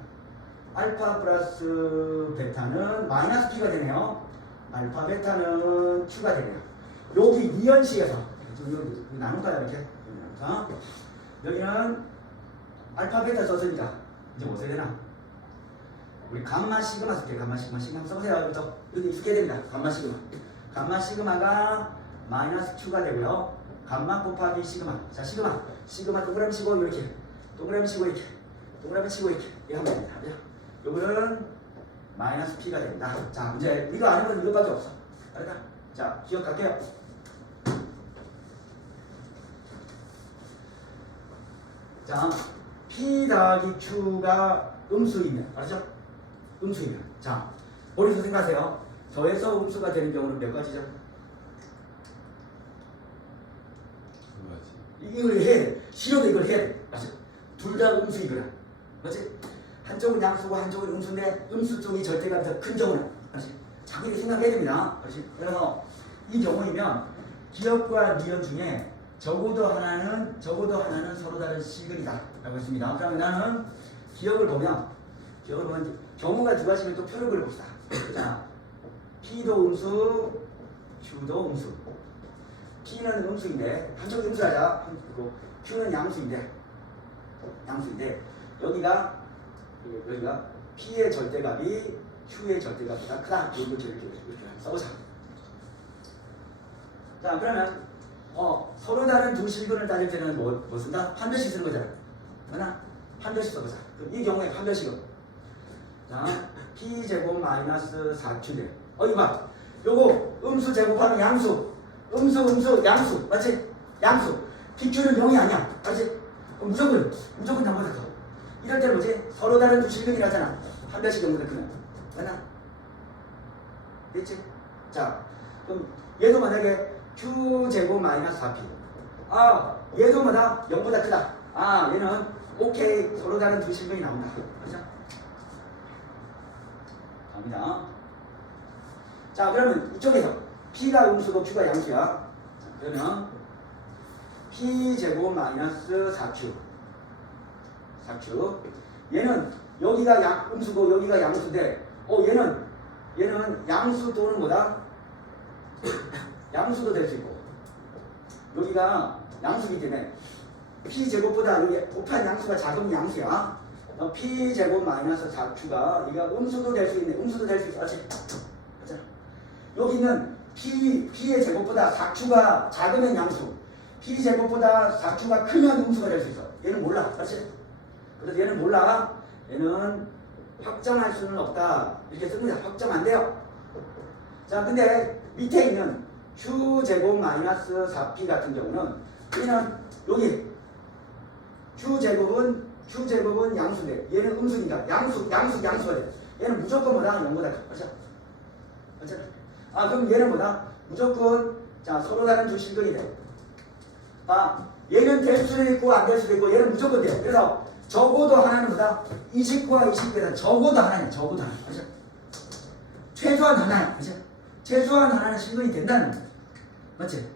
알파 플러스 베타는 마이너스 P가 되네요. 알파 베타는 Q가 되네요. 여기 이현식에서 여기 나눌까요 이렇게? 여기는 알파 베타 썼으니까 이제 뭐 써야 되나? 우리 감마 시그마 쓸게요. 감마 시그마 한번 써보세요. 여기부터 여기 익숙해야 됩니다. 감마 시그마가 마이너스 Q가 되고요. 감마 곱하기 시그마. 자 시그마 동그라미 치고 이렇게 동그라미 치고 이렇게 이렇게 하면 됩니다. 요거는 마이너스 P가 됩니다. 자 이제 우리가 아는 건 이것밖에 없어. 알겠다? 자 기억할게요. 자 P 더하기 Q가 음수이면 알았죠? 음수이면 자 머릿속 생각하세요. 더해서 음수가 되는 경우는 몇 가지죠? 이걸 해야 돼. 실효도 이걸 해야 돼. 맞지? 둘 다 음수이거나. 맞지? 한쪽은 양수고 한쪽은 음수인데 음수 쪽이 절대값이 더 큰 경우는. 맞지? 자꾸 이렇게 생각해야 됩니다. 맞지? 그래서 이 경우이면 기억과 니은 중에 적어도 하나는 서로 다른 시근이다. 라고 했습니다. 그러면 나는 기억을 보면 경우가 두 가지면 또 표를 그려봅시다. 자, P도 음수, Q도 음수. P는 음수인데 한쪽이 음수하자. 그리고 Q는 양수인데 여기가 P의 절대값이 Q의 절대값보다 크다. 이렇게 써보자. 자 그러면 서로 다른 두 실근을 따질 때는 뭐 쓴다? 판별식 쓰는 거잖아. 맞나? 판별식 써보자. 그럼 이 경우에 판별식은 자 P제곱 마이너스 4Q네. 이거 봐. 요거 음수 제곱하는 양수. 음수 양수 맞지? 양수 PQ는 0이 아니야 맞지? 무조건 나보다 커. 이럴 때는 뭐지? 서로 다른 두 실근이라잖아. 판별식 경우는 크면 맞나? 됐지? 자 그럼 얘도 만약에 Q제곱 마이너스 4P 얘도 뭐다? 0보다 크다. 얘는 오케이 서로 다른 두 실근이 나온다. 그죠? 갑니다. 자 그러면 이쪽에서 P가 음수고 Q가 양수야. 자, 그러면 P제곱 마이너스 4Q 얘는 여기가 음수고 여기가 양수인데 얘는 양수 또는 뭐다? 양수도 될 수 있고 여기가 양수이기 때문에 P제곱보다 여기 곱한 양수가 작은 양수야. P제곱 마이너스 4Q가 여기가 음수도 될 수 있네. 음수도 될 수 있어. 맞지? 여기는 P의 제곱보다 4Q가 작으면 양수, P제곱보다 4Q가 크면 음수가 될 수 있어. 얘는 몰라. 맞지? 그래서 얘는 몰라. 얘는 확정할 수는 없다. 이렇게 씁니다. 확정 안 돼요. 자, 근데 밑에 있는 Q제곱 마이너스 4P 같은 경우는 얘는 여기 Q제곱은 양수인데 얘는 음수니까 양수가 돼. 얘는 무조건 뭐다? 0보다 커. 맞죠? 그럼 얘는 뭐다? 무조건 자 서로 다른 두 실근이 돼. 얘는 될 수도 있고 안 될 수도 있고 얘는 무조건 돼요. 그래서 적어도 하나는 뭐다? 20과 20보다 적어도 하나냐. 적어도 하나. 맞죠? 최소한 하나야. 맞죠? 최소한 하나는 실근이 된다는 거야. 맞지?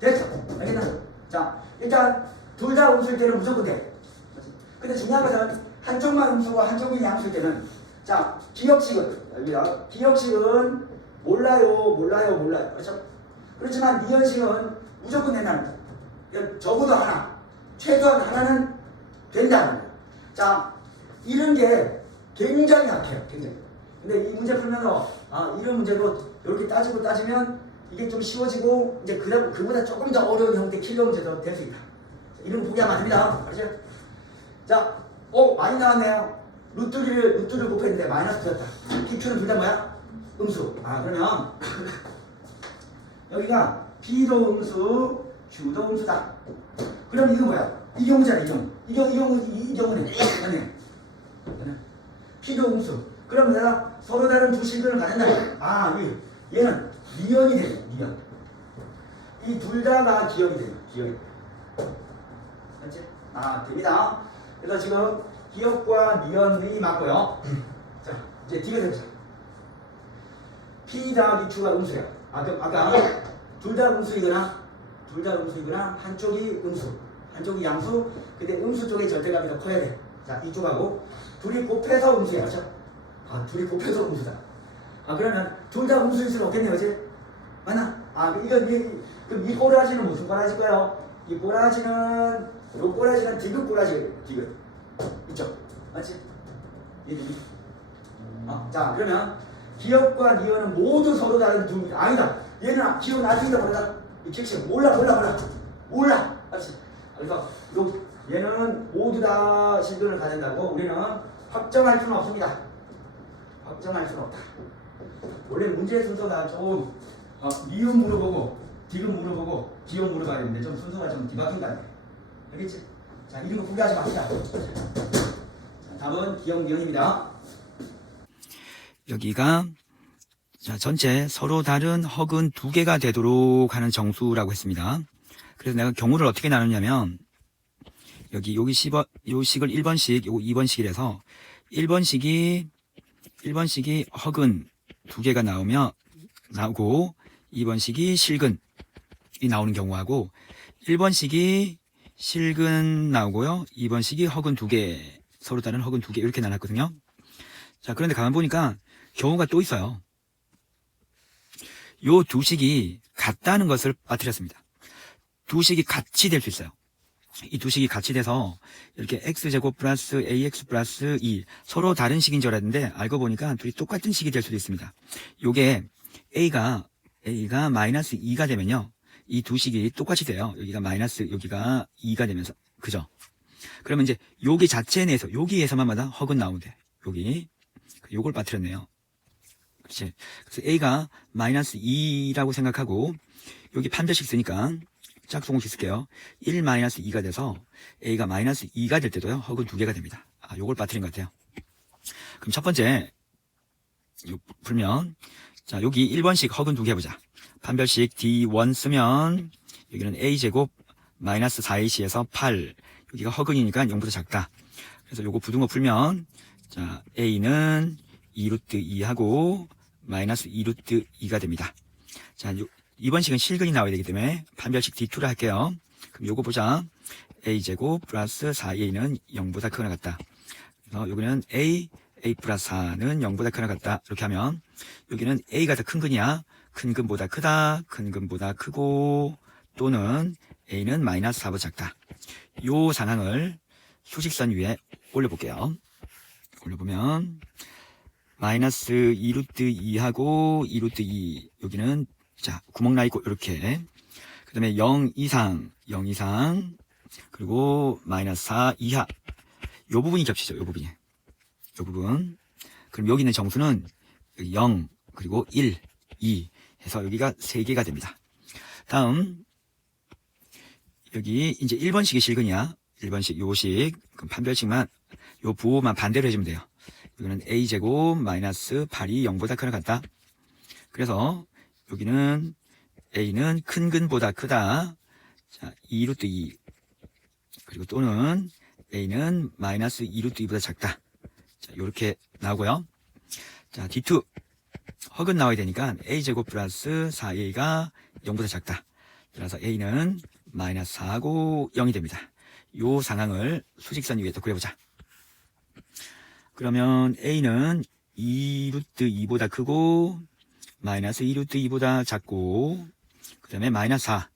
됐어. 알겠나? 자 일단 둘 다 음수일 때는 무조건 돼. 맞지? 근데 중요한 것은 한쪽만 음수고 한쪽이 양수일 때는 자 기억식은 여기다 기억식은 몰라요. 그렇죠? 그렇지만 미연식은 무조건 된다는 거야. 적어도 하나, 최소한 하나는 된다는 거야. 자, 이런 게 굉장히 약해요. 굉장히. 근데 이 문제 풀면서 이런 문제도 이렇게 따지면 이게 좀 쉬워지고 이제 그보다 조금 더 어려운 형태 킬러 문제도 될 수 있다. 이런 거 포기하면 안 됩니다. 알죠? 자, 많이 나왔네요. 루트를 곱했는데 마이너스 되었다. PQ는 둘 다 뭐야? 음수. 그러면 여기가 P도 음수, Q도 음수다. 그럼 이거 뭐야? 이 경우잖아. 이 경우는 아니. P도 음수. 그럼 내가 서로 다른 두 실근을 가진다. 얘는 미연이 돼요. 미연. 이 둘 다가 기억이 돼요. 기억이. 맞지? 됩니다. 그래서 지금 기억과 미연이 맞고요. 자, 이제 D가 되자. P 더하기 Q가 음수야. 아까 둘 다 음수이거나 한쪽이 음수, 한쪽이 양수. 근데 음수 쪽의 절대값이 더 커야 돼. 자, 이쪽하고 둘이 곱해서 음수야. 그렇죠? 둘이 곱해서 음수다. 그러면 둘 다 음수일 수는 없겠네요. 그치? 맞나? 그럼 이 꼬라지는 무슨 꼬라지일까요? 이 꼬라지는, 요 꼬라지는 디귿 꼬라지예요. 디귿. 이쪽. 맞지? 자, 그러면 기억과 니은은 모두 서로 다른 두, 아니다. 얘는 기억 나중이다 모르다. 이 킥식 몰라. 알았지? 그래서 얘는 모두 다 실근을 가진다고 우리는 확정할 수는 없습니다. 확정할 수는 없다. 원래 문제 순서가 좀 미음 물어보고 디귿 물어보고 기억 물어봐야 되는데 좀 순서가 좀 뒤바뀐 거 같아. 알겠지? 자, 이런 거 포기하지 맙시다. 자, 답은 기억 미음입니다. 여기가 자, 전체 서로 다른 허근 두 개가 되도록 하는 정수라고 했습니다. 그래서 내가 경우를 어떻게 나누냐면 여기 요 식을 1번씩, 요거 2번씩이라서 1번씩이 허근 두 개가 나오고 2번씩이 실근이 나오는 경우하고 1번씩이 실근 나오고요. 2번씩이 허근 두 개, 서로 다른 허근 두 개 이렇게 나눴거든요. 자, 그런데 가만 보니까 경우가 또 있어요. 요 두 식이 같다는 것을 빠뜨렸습니다. 두 식이 같이 될 수 있어요. 이 두 식이 같이 돼서 이렇게 x제곱 플러스 ax 플러스 2 서로 다른 식인 줄 알았는데 알고 보니까 둘이 똑같은 식이 될 수도 있습니다. 요게 a가 마이너스 2가 되면요. 이 두 식이 똑같이 돼요. 여기가 마이너스, 여기가 2가 되면서. 그죠? 그러면 이제 여기 자체 내에서, 여기에서만마다 허근 나오면 돼. 요걸 빠뜨렸네요. 그렇지. 그래서 a가 마이너스 2라고 생각하고 여기 판별식 쓰니까 짝수공식 쓸게요. 1 마이너스 2가 돼서 a가 마이너스 2가 될 때도요. 허근 두 개가 됩니다. 요걸 빠뜨린 것 같아요. 그럼 첫 번째 풀면 자, 여기 1번식 허근 두 개 해보자. 판별식 D1 쓰면 여기는 a제곱 마이너스 4ac에서 8 여기가 허근이니까 0보다 작다. 그래서 요거 부등호 풀면 자, a는 2루트 2하고 마이너스 2루트 2가 됩니다. 자, 이번 식은 실근이 나와야 되기 때문에 판별식 D2를 할게요. 그럼 요거 보자. a제곱 플러스 4a는 0보다 크거나 같다. 그래서 여기는 a 플러스 4는 0보다 크거나 같다. 이렇게 하면 여기는 a가 더 큰 근이야. 큰 근보다 크다. 큰 근보다 크고 또는 a는 마이너스 4보다 작다. 요 상황을 수직선 위에 올려볼게요. 올려보면 마이너스 2루트 2하고 2루트 2 여기는 자 구멍 나 있고 이렇게 그 다음에 0 이상 그리고 마이너스 4 이하 요 부분이 겹치죠. 요 부분 그럼 여기 있는 정수는 0 그리고 1 2 해서 여기가 3개가 됩니다. 다음 여기 이제 1번식이 실근이야. 1번식 요식 그럼 판별식만 요 부호만 반대로 해주면 돼요. 여기는 a제곱 마이너스 8이 0보다 크거나 같다. 그래서 여기는 a는 큰 근보다 크다. 자, 2루트 2 그리고 또는 a는 마이너스 2루트 2보다 작다. 자, 요렇게 나오고요. 자, D2 허근 나와야 되니까 a제곱 플러스 4a가 0보다 작다. 따라서 a는 마이너스 4하고 0이 됩니다. 요 상황을 수직선 위에 또 그려보자. 그러면 a는 2루트 2보다 크고 마이너스 2루트 2보다 작고 그 다음에 마이너스 4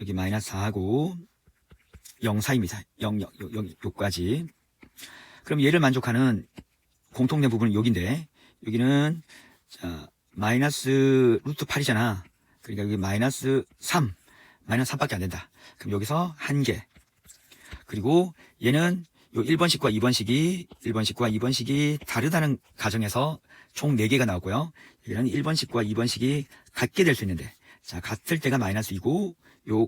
여기 마이너스 4하고 0 사이입니다. 0 요까지. 그럼 얘를 만족하는 공통된 부분은 여기인데 여기는 자 마이너스 루트 8이잖아. 그러니까 여기 마이너스 3밖에 안 된다. 그럼 여기서 1개 그리고 얘는 요 1번식과 2번식이 다르다는 가정에서 총 4개가 나오고요. 여기는 1번식과 2번식이 같게 될 수 있는데 자 같을 때가 마이너스 2고 요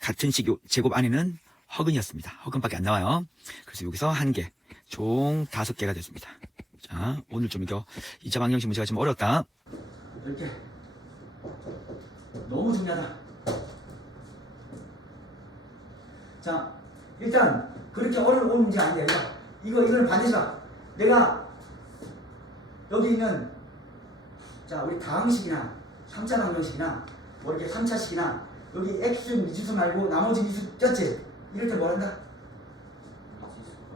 같은 식 요 제곱 안에는 허근이었습니다. 허근밖에 안 나와요. 그래서 여기서 1개 총 5개가 됐습니다. 자, 오늘 좀 이거 2차 방정식 문제가 좀 어렵다. 이렇게 너무 중요하다. 자, 일단 그렇게 어려운 문제 아닌데 이걸 반드시 봐. 내가 여기 있는 자 우리 다항식이나 3차 방정식이나 뭐 이렇게 3차식이나 여기 x 미지수 말고 나머지 미수 꼈지? 이럴 때 뭐 한다?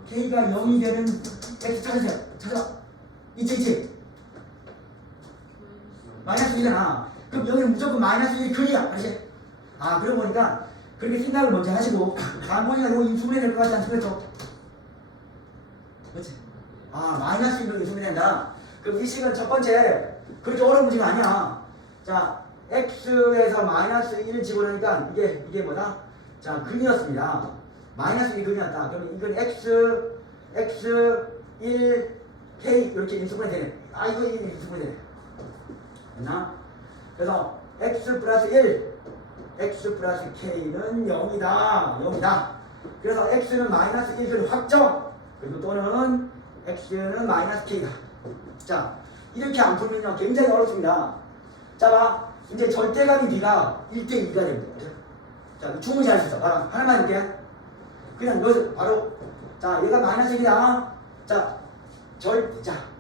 k가 0이 되는 x 찾으세요. 찾아. 있지. 마이너스 1이잖아. 그럼 여기는 무조건 마이너스 1이 클리어. 알지? 아, 그러고 보니까 그렇게 생각을 먼저 하시고 다음번에 이거 인수분해 될 것 같지 않습니까? 그렇지? 아, 마이너스 1로 인수분해 된다. 그럼 이 식은 첫 번째 그렇게 어려운 문제가 아니야. 자, x에서 마이너스 1을 집어넣으니까 이게 뭐다? 자, 근이었습니다. 마이너스 1이 근이었다. 그러면 이건 x 1 k 이렇게 인수분해 되네. 아, 이거 인수분해 되네. 됐나? 그래서 x 플러스 1 x 플러스 k는 0이다. 그래서 x는 마이너스 1을 확정. 그리고 또는 x는 마이너스 k다. 자, 이렇게 안 풀면요 굉장히 어렵습니다. 자, 봐. 이제 절대값이 b가 1대2가 됩니다. 자, 충분히 할 수 있어. 봐라. 하나만 할게. 그냥 이것을 바로 자, 얘가 마이너스 1이다. 자,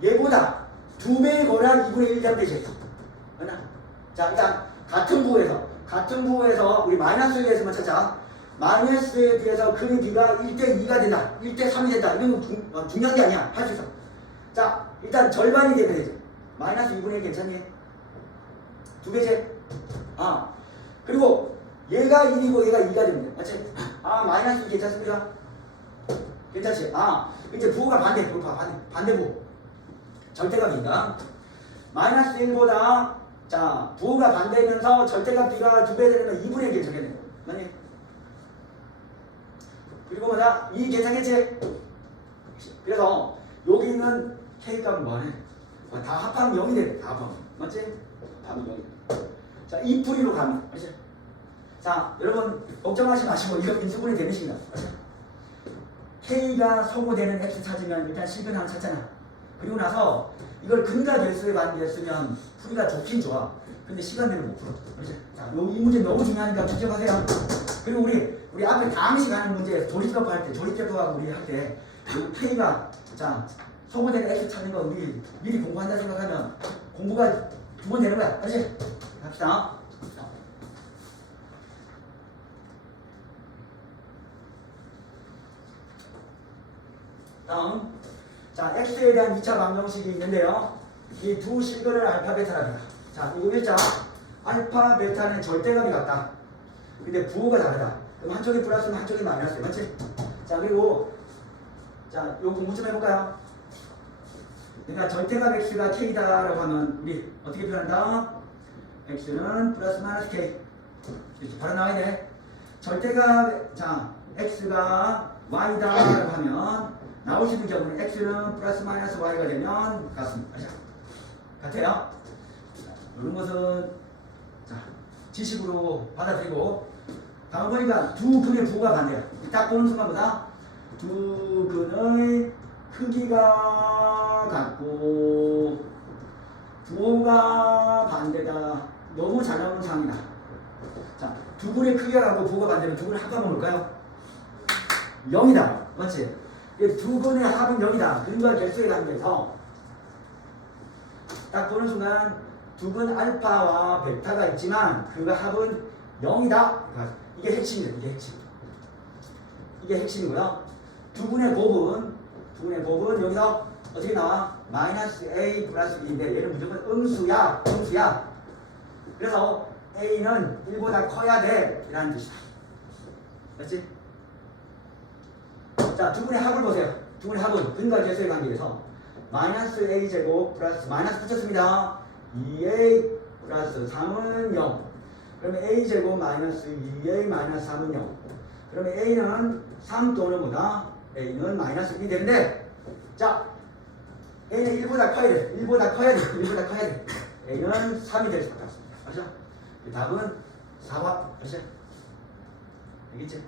얘보다 2배의 거래한 2분의 1 되면 되지. 맞나? 자, 일단 같은 부호에서 우리 마이너스에 대해서만 찾자. 마이너스에 대해서 근의 b가 1대2가 된다. 1대3이 된다. 이런 건 중요한 게 아니야. 할 수 있어. 자, 일단 절반이 되면 되지. 마이너스 2분의 1 괜찮니? 2배지? 아, 그리고 얘가 1이고 얘가 2가 됩니다. 맞지? 아, 마이너스 2 괜찮습니까? 괜찮지? 아, 이제 부호가 반대부. 절대값이니까. 마이너스 1보다 자, 부호가 반대면서 절대값 b가 2배 되면 2분의 1 괜찮겠네. 맞니? 그리고 뭐냐? 2 괜찮겠지? 그래서 여기 있는 k값은 뭐하네? 다 합하면 0이 돼. 다 합하면. 맞지? 합하면 0이 돼. 자, 2풀이로 가면. 맞지? 자, 여러분 걱정하지 마시고 이거 인수분해 되는 식이다. 맞지? k가 소모되는 x 찾으면 일단 실근 하나 찾잖아. 그리고 나서 이걸 근과 결수에 관계했으면 풀이가 좋긴 좋아. 근데 시간 되면 못 풀어. 그렇지? 자, 이 문제 너무 중요하니까 집중하세요. 그리고 우리 앞에 다항식 하는 문제 조립제법 할 때, 조립제법하고 우리 할 때, 이 K가 자 소모되는 X 찾는 거 우리 미리 공부한다 생각하면 공부가 2번 되는 거야. 그렇지? 갑시다. 다음. 자, x에 대한 2차 방정식이 있는데요. 이 두 실근을 알파 베타랍니다. 자, 이거 일자 알파 베타는 절대값이 같다. 근데 부호가 다르다. 그럼 한쪽이 플러스면 한쪽이 마이너스. 맞지? 자, 그리고 자, 요 공부 좀 해볼까요? 그러니까 절대값 x가 k다라고 하면 우리 어떻게 표현한다? x는 플러스 마이너스 k. 이렇게 바로 나와야 돼. 절대값 자 x가 y다라고 하면 나올 수 있는 경우는 x는 플러스 마이너스 y가 되면 같습니다. 같아요. 이런 것은 자 지식으로 받아들이고 다음 보니까 두 근의 부호가 반대야. 딱 보는 순간보다 두 근의 크기가 같고 부호가 반대다. 너무 잘 나오는 상황이다. 자, 두 근의 크기가 같고 부호가 반대면 두 근을 합하면 뭘까요? 0이다. 맞지? 두 근의 합은 0이다. 근과 결수에 관계해서 딱 보는 순간 두 근 알파와 베타가 있지만 그 합은 0이다. 이게 핵심이에요. 이게 핵심이고요. 두 근의 곱은 여기서 어떻게 나와? 마이너스 a 플러스 b인데 얘는 무조건 음수야. 그래서 a는 1보다 커야 돼. 이라는 뜻이다. 맞지? 자, 두 분의 합을 보세요. 두 분의 합은 근과 결수의 관계에서 마이너스 a 제곱 플러스 마이너스 붙였습니다. 2a 플러스 3은 0. 그러면 a 제곱 마이너스 2a 마이너스 3은 0. 그러면 a는 3 또는 뭐다? a는 마이너스 1이 되는데 자, a는 1보다 커야 돼. 1보다 커야 돼. a는 3이 될 수밖에 없습니다. 맞죠? 답은 4번. 맞죠? 알겠지?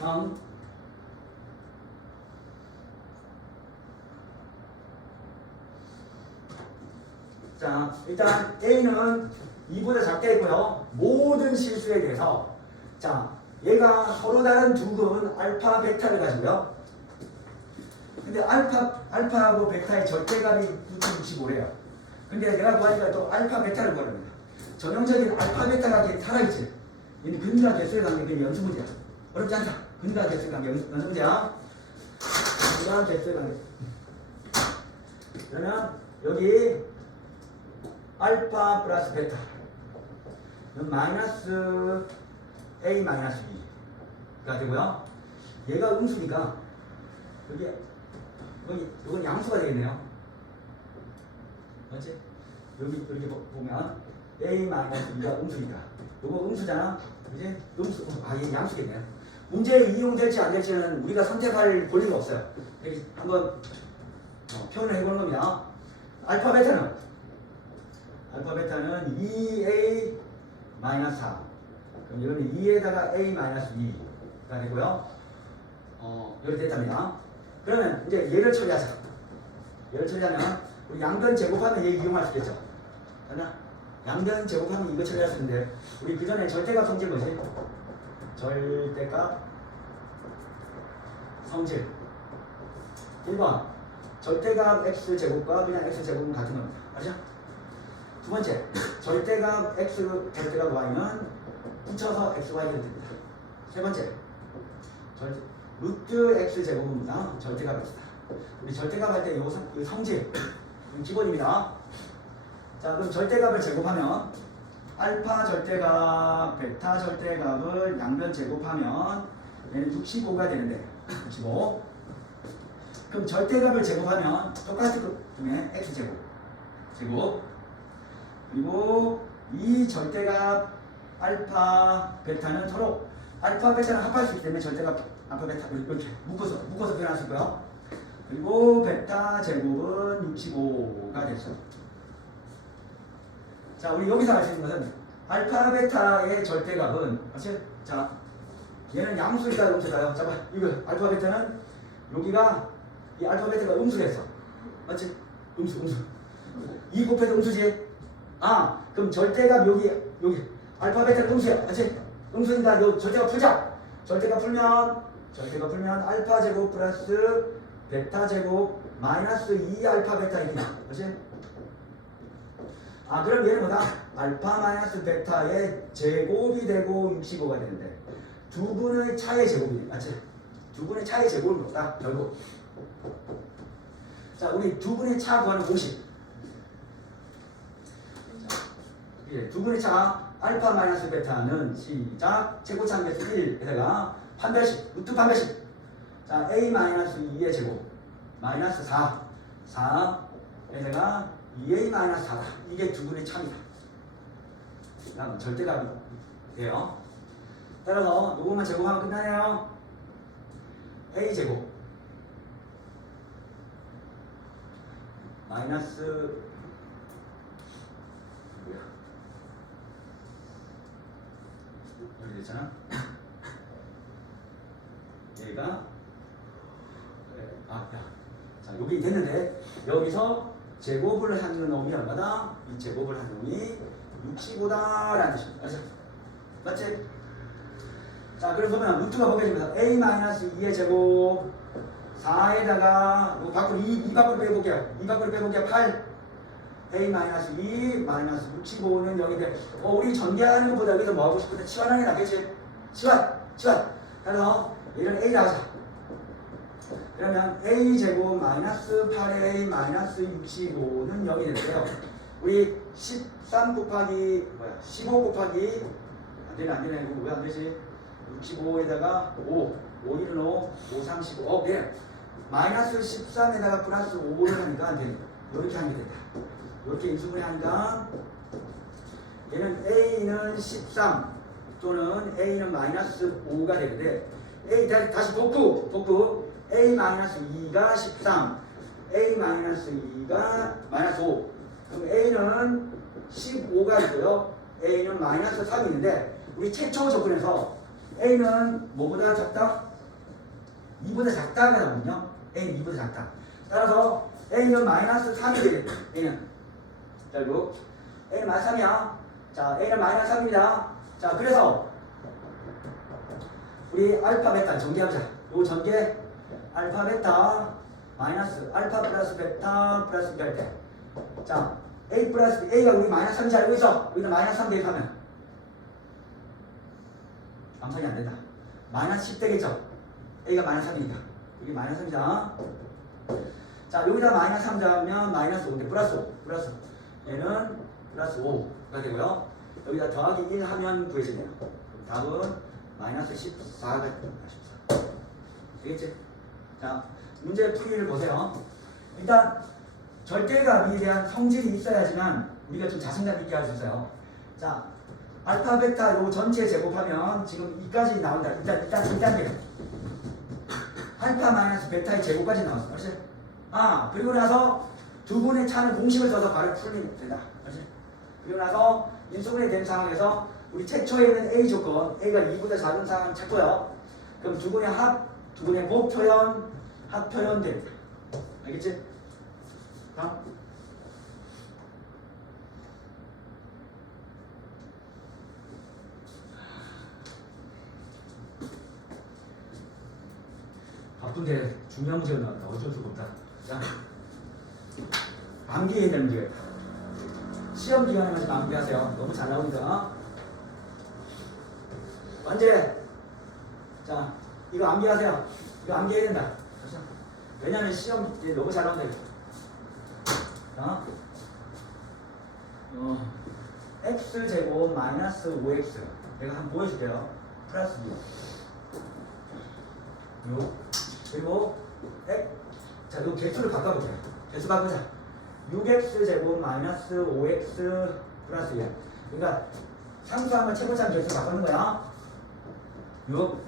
다음 자, 일단 A는 2보다 작다 했고요. 모든 실수에 대해서 자, 얘가 서로 다른 두 근 알파, 베타를 가지고요. 근데 알파하고 베타의 절대값이 965래요. 근데 내가 구하니까 또 알파, 베타를 구하랍니다. 전형적인 알파, 베타가 살아있지. 얘는 근과 개수의 관계, 연수 문제야. 어렵지 않다. 근과 개수의 관계, 연수 문제야. 근과 개수의 관계. 그러면 여기 알파 플러스 베타 마이너스 A 마이너스 B가 되고요. 얘가 음수니까 이건 양수가 되겠네요. 맞지? 여기 이렇게 보면 A 마이너스 B가 음수니까 이거 음수잖아. 이제 음수 얘 양수겠네요. 문제에 이용될지 안 될지는 우리가 선택할 권리가 없어요. 이렇게 한번 표현을 해보는 겁니다. 알파 베타는 2A 마이너스 4. 그럼 이거는 2에다가 A 마이너스 2가 되고요. 이렇게 됐답니다. 그러면 이제 얘를 처리하자. 얘를 처리하면 우리 양변 제곱하면 얘 이용할 수 있겠죠. 맞나? 양변 제곱하면 이거 처리할 수 있는데 우리 그 전에 절대값 성질 뭐지? 절대값 성질 1번 절대값 x제곱과 그냥 x제곱은 같은 겁니다. 알죠? 두 번째, 절대값 x, 절대값 y는 붙여서 xy가 됩니다. 세 번째, 루트 x제곱입니다. 절대값 x다. 우리 절대값 할 때 이 성질, 기본입니다. 자, 그럼 절대값을 제곱하면 알파 절대값, 베타 절대값을 양변 제곱하면 얘는 65가 되는데 65. 그럼 절대값을 제곱하면 똑같은 것 중에 x제곱 제곱 그리고 이 절대값 알파 베타는 서로 알파 베타는 합할 수 있기 때문에 절대값 알파 베타 이렇게 묶어서 표현할 수 있고요. 그리고 베타 제곱은 65가 됐어요. 자, 우리 여기서 알 수 있는 것은 알파 베타의 절대값은 자, 얘는 양수일까요 음수일까요? 자, 이거 알파 베타는 여기가 이 알파 베타가 음수였어. 맞지? 음수. 2 곱해도 음수지? 그럼 절대값 여기 알파 베타가 음수야. 맞지? 음수니까 요 절대값 풀자. 절대값 풀면 알파 제곱 플러스 베타 제곱 마이너스 2 알파 베타 이렇게 나. 맞지? 그럼 얘는 뭐다? 알파 마이너스 베타의 제곱이 되고 65가 되는데 두 분의 차의 제곱이 맞지? 두 분의 차의 제곱은 뭐다? 결국 자, 우리 두 분의 차 구하는 공식. 두 분의 차 알파 마이너스 베타는 시작 최고차 개수 1에다가 판별식 루트 판별식 자 A 마이너스 2의 제곱 마이너스 4에다가 2A 마이너스 4다. 이게 두 분의 차입니다. 다음 절대값이 돼요. 따라서 요것만 제곱하면 끝나네요. A 제곱 마이너스 여기 됐잖아. 얘가 자 여기 됐는데 여기서 제곱을 하는 놈이 얼마다? 이 제곱을 하는 놈이 65다라는 뜻입니다. 맞지? 자 그러면 루트가 보겠습니다. A-2의 제곱 4에다가 이 밖으로 빼볼게요. 8 A-2 마이너스 65는 여기 돼. 우리 전개하는 것보다 여기서 뭐 하고 싶은데 치환하는 게 낫겠지? 치환. 그래서 얘는 A 나가자. 그러면 A 제곱 마이너스 8A 마이너스 65는 0이 됐어요. 우리 13 곱하기 15 곱하기 안 되네. 이거 왜 안 되지? 65에다가 5 1은 5 3 15 네. 마이너스 13에다가 플러스 5를 하니까 안 되네. 이렇게 하는 게 된다. 이렇게 인수분해 하니까 얘는 A는 13 또는 A는 마이너스 5가 되는데 A 다시 복구 A-2가 13 A-2가 마이너스 5 그럼 A는 15가 있고요. A는 마이너스 3이 있는데 우리 최초 조건에서 A는 뭐보다 작다? 2보다 작다가 나오거든요. A는 2보다 작다. 따라서 A는 마이너스 3이 되겠다. A는 결국 A는 마이너스 3이야. 자, A는 마이너스 3입니다. 자, 그래서 우리 알파 베타 전개하자. 요 전개 알파 베타 마이너스 알파 플러스 베타 플러스 베타. 자, A 플러스 A가 우리 마이너스 3인지 알고 있어. 우리는 마이너스 3 대입하면 암산이 안 된다. 마이너스 10 되겠죠. A가 마이너스 3이니까 이게 마이너스 3이다. 자, 여기다 마이너스 3 잡으면 마이너스 5인데 플러스 5 플러스 5. 얘는 플러스 5가 되고요. 여기다 더하기 1 하면 구해지네요. 답은 마이너스 14가 됩니다. 14. 되겠지? 자, 문제 풀이를 보세요. 일단 절대값에 대한 성질이 있어야지만 우리가 좀 자신감 있게 할 수 있어요. 자, 알파 베타 요 전체 제곱하면 지금 이까지 나온다. 일단 1단계 알파 마이너스 베타의 제곱까지 나왔어. 그렇지? 아, 그리고 나서 두 분의 차는 공식을 써서 바로 풀리면 된다. 그렇지? 그리고 나서 인수분해 된 상황에서 우리 최초에는 A 조건, A가 2보다 작은 상황 찾고요. 그럼 두 분의 합, 두 분의 곱 표현, 합 표현 됩니다. 알겠지? 다음. 바쁜데 중요한 문제가 나왔다. 어쩔 수가 없다. 자, 암기해야 되는 문제가 있다. 시험 기간에만 좀 암기하세요. 너무 잘 나오니까. 언제? 자, 이거 암기하세요. 이거 암기해야 된다. 왜냐면 시험 때 너무 잘 나온다. 자, x제곱 마이너스 5x 내가 한번 보여줄게요. 플러스 6 그리고 자, 요 개수를 바꿔보세요. 개수 바꾸자. 6x제곱 마이너스 5x 플러스 1. 그러니까 상수하면 최고차는 개수 바꾸는 거야. 6.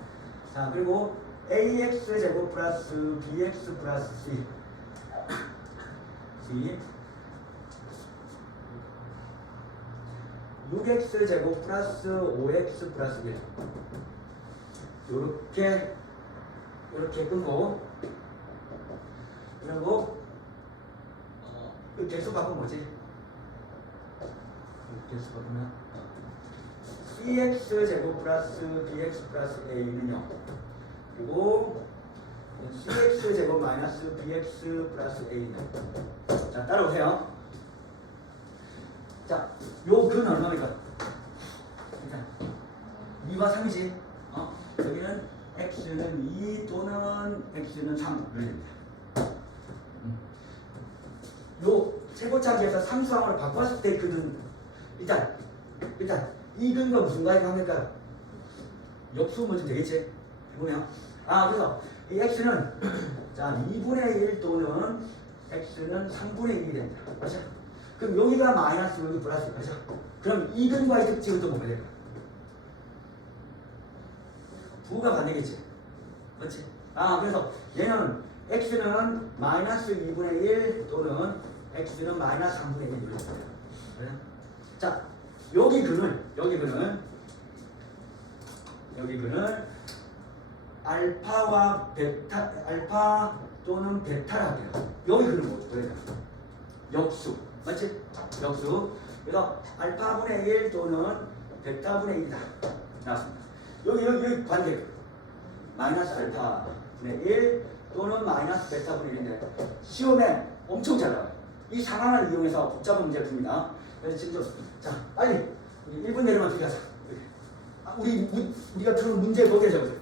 자, 그리고 ax제곱 플러스 bx 플러스 c. c. 6x제곱 플러스 5x 플러스 1. 요렇게 끄고, 그리고 이 개수 바꾸면 뭐지? 개수 바꾸면 cx제곱 플러스 bx 플러스 a는 0. 그리고 cx제곱 마이너스 bx 플러스 a는 0. 자, 따라오세요. 자, 요 근은 얼마입니까? 일단 2와 3이지. 여기는 x는 2 또는 x는 3 이렇게 됩니다. 요 최고차기에서 상수항으로 바꿨을 때 그는 일단 이 근과 무슨 관계가 합니까? 역수면 좀 되겠지? 해보면 그래서 이 x는 자 2분의 1 또는 x는 3분의 1이 됩니다. 맞죠? 그럼 여기가 마이너스 여기 플러스 맞죠? 그럼 이 근과의 특징은 또 뭐가 될까? 부가 반대겠지. 그렇지? 그래서 얘는 x는 마이너스 2분의 1 또는 x는 마이너스 3분의 1 이렇게 돼요. 자, 여기 근은 알파와 베타, 알파 또는 베타라 할게요. 여기 근은 뭐예요? 역수. 맞지? 역수. 그래서 알파분의 1 또는 베타분의 1이다. 나왔습니다. 여기 관계. 마이너스 알파분의 1 또는 마이너스 베타분의 1인데 시험에 엄청 잘 나와요. 이 상황을 이용해서 복잡한 문제를 풉니다. 그래서 지금 자, 빨리 1분 내려만 들어가자. 우리가 푸는 문제 거기에 적으세요.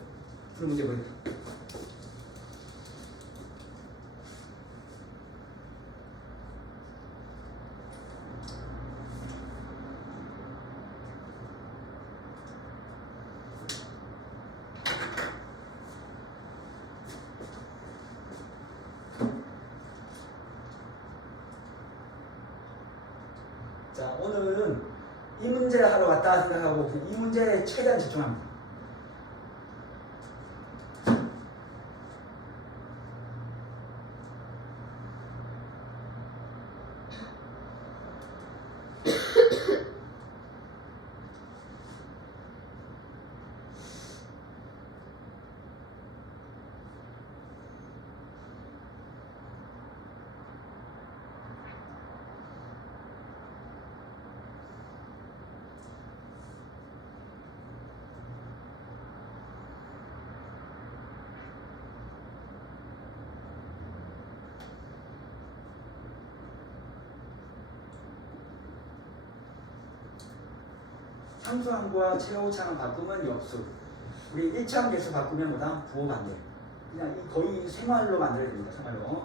푸는 문제 거기에. 자, 오늘은 이 문제를 하러 왔다 생각하고 이 문제에 최대한 집중합니다. 상수항과 최하차항 바꾸면 역수. 우리 1차항 개수 바꾸면 뭐다? 부호 반대. 그냥 거의 생활로 만들어야 됩니다. 생활로.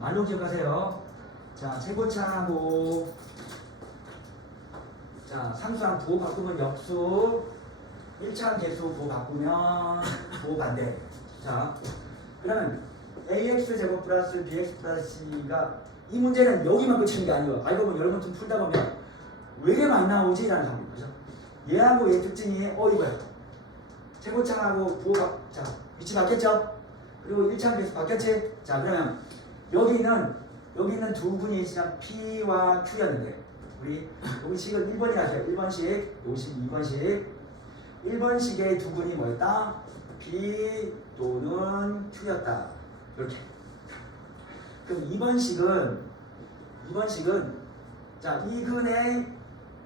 말로 기억하세요. 자, 최고차항하고 자, 상수항 부호 바꾸면 역수. 1차항 개수 부호 바꾸면 부호 반대. 자, 그러면 ax 제곱 플러스 bx 플러스 c가 이 문제는 여기만 끝이는 게 아니에요. 알고 보면 여러분 좀 풀다 보면 왜 이렇게 많이 나오지? 라는 상황인 거죠. 얘하고 얘 특징이 이거예요. 최고차항하고 부호가 자 위치 바뀌었죠? 그리고 1차항 개수 바뀌었지? 자, 그러면 여기 있는 두 분이 지금 P와 Q였는데 우리 여기 식을 1번이라 하죠. 1번식, 요식 2번식. 1번식의 두 분이 뭐였다? P 또는 Q였다. 이렇게. 그럼 2번식은 자, 이 근의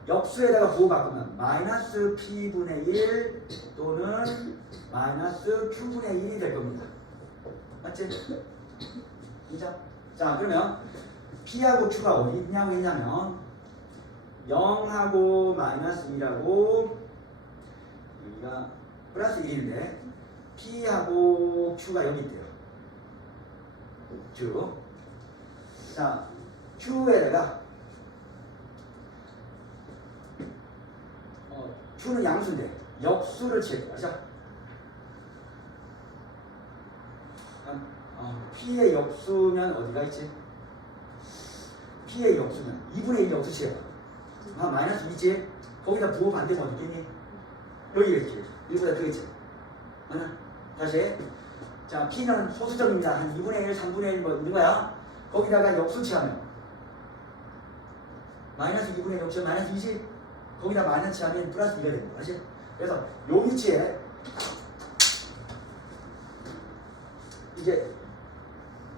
역수에다가 부호 바꾸면 마이너스 P분의 1 또는 마이너스 Q분의 1이 될 겁니다. 맞지? 그죠? 자, 그러면 P하고 Q가 어디 있냐고 했냐면 0하고 마이너스 2하고 여기가 플러스 1인데 P하고 Q가 여기 있대요. Q. 자, Q에다가 Q는 양수인데 역수를 칠 거죠. P의 역수면 어디가 있지? P의 역수면 2분의 1 역수 칠 거야. 마이너스 2지? 거기다 부호 반대면 어디 있겠니? 여기가 있지. 1보다 더 있지. 맞나? 다시. 자, P는 소수점입니다. 한 2분의 1, 3분의 1 뭐 있는 거야. 거기다가 역수치하면 마이너스 2분의 1 역수 마이너스 2지? 거기다 마이너스 치하면 플러스 2가 됩니다. 그렇지? 그래서 요 위치에 이제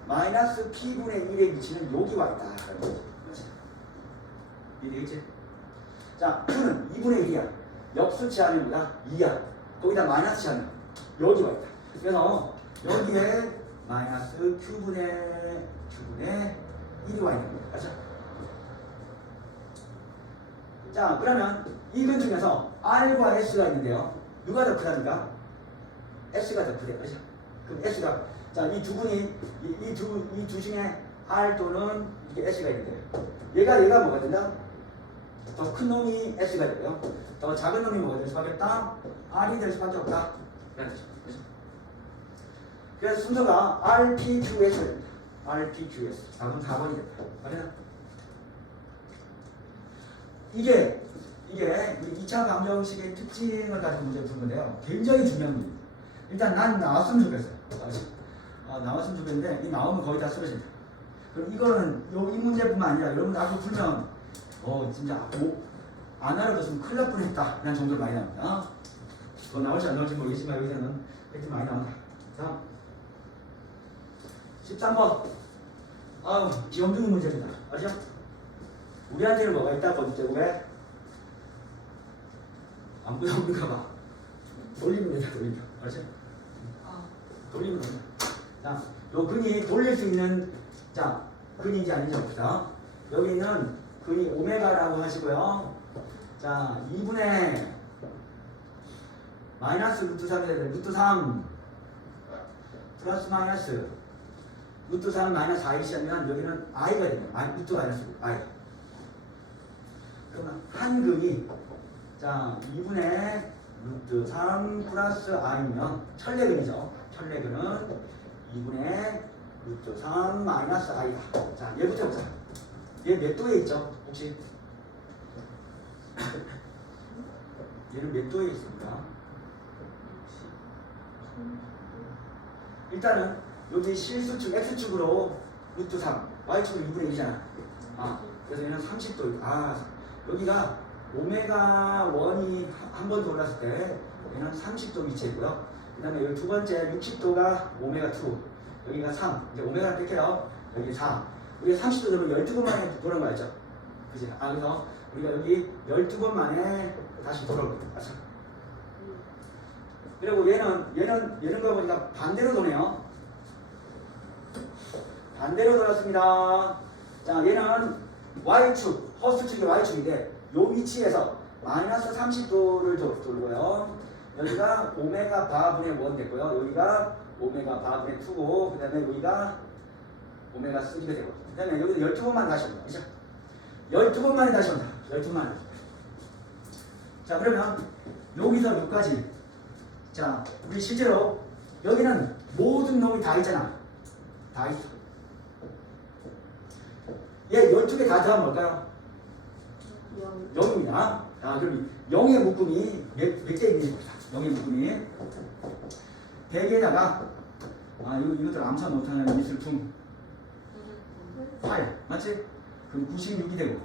마이너스 P분의 1의 위치는 여기 와 있다. 그렇지? 이해되겠지? 자, Q는 2분의 1이야. 역수치하면 뭐다? 2야. 거기다 마이너스 치하면 여기 와 있다. 그래서 여기에 마이너스 Q분의 1이 와 있는 거예요. 그렇죠? 자, 그러면 이 근 중에서 R과 S가 있는데요. 누가 더 크답니까? S가 더 크대요. 그렇죠? 그럼 S가 자, 이 두 분이 이 두 중에 R 또는 이게 S가 있는데 얘가 뭐가 된다? 더 큰 놈이 S가 되고요. 더 작은 놈이 뭐가 될 수밖에 없다? R이 될 수밖에 없다. 그렇죠? 그래서 순서가 RPQS 됩니다. RPQS. 답은 4번이 됩니다. 맞나? 이게 2차 방정식의 특징을 가지고 문제를 푸는 건데요. 굉장히 중요한 문제입니다. 일단 난 나왔으면 좋겠어요. 나왔으면 좋겠는데 이 나오면 거의 다 쓰러집니다. 그럼 이거는 이 문제뿐만 아니라 여러분 앞으로 풀면 진짜 안 알아뒀으면 큰일 날 뻔했다 라는 정도로 많이 나옵니다. 더 나올지 안 나올지 모르겠지만 여기서는 팩트 많이 나온다. 다음 13번. 비용적인 문제입니다. 아시죠? 우리한테는 뭐가 있다? 거듭제곱에 안 보여오는가 봐. 돌리면 된다. 돌리면. 알죠? 돌리면 된다. 자, 요 근이 돌릴 수 있는 자 근인지 아닌지 봅시다. 여기는 근이 오메가라고 하시고요. 자, 2분의 마이너스 루트 3이 되는 루트 3 플러스 마이너스 루트 3 마이너스 ic 하면 여기는 i가 됩니다. 루트 마이너스 i. 그러면 한 근이 자 2분의 루트 3 플러스 i면 천레근이죠. 천레근은 2분의 루트 3 마이너스 i다. 자, 얘부터 보자. 얘 몇 도에 있죠? 혹시? 얘는 몇 도에 있습니까? 일단은 여기 실수축 x축으로 루트 3 y축은 2분의 1이잖아. 그래서 얘는 30도. 여기가 오메가 1이 한 번 돌았을 때 얘는 30도 위치에 있고요. 그 다음에 여기 두 번째 60도가 오메가 2. 여기가 3. 이제 오메가를 뺄게요. 여기 4. 우리가 30도 되면 12번 만에 돌아온 거 알죠? 그지? 그래서 우리가 여기 12번 만에 다시 돌아올 거예요. 맞죠? 그리고 얘는 거 보니까 반대로 도네요. 반대로 돌았습니다. 자, 얘는 Y축 허스 축이 y축인데 요 위치에서 마이너스 30도를 돌고요. 여기가 오메가 바분의 1 됐고요. 여기가 오메가 바분의 2고 그 다음에 여기가 오메가 3가 되고 그 다음에 여기서 12번만 다시 온다. 그죠? 12번만에 다시 온다. 12번만에. 자 그러면 여기서 여기까지 자 우리 실제로 여기는 모든 놈이 다 있잖아. 다 있어. 얘 12개 다 더하면 뭘까요? 0입니다. 아, 그럼 0의 묶음이 몇 개 있는 겁니다. 0의 묶음이 100에다가 이것들 암산 못하는 미술품 8 맞지? 그럼 96이 되고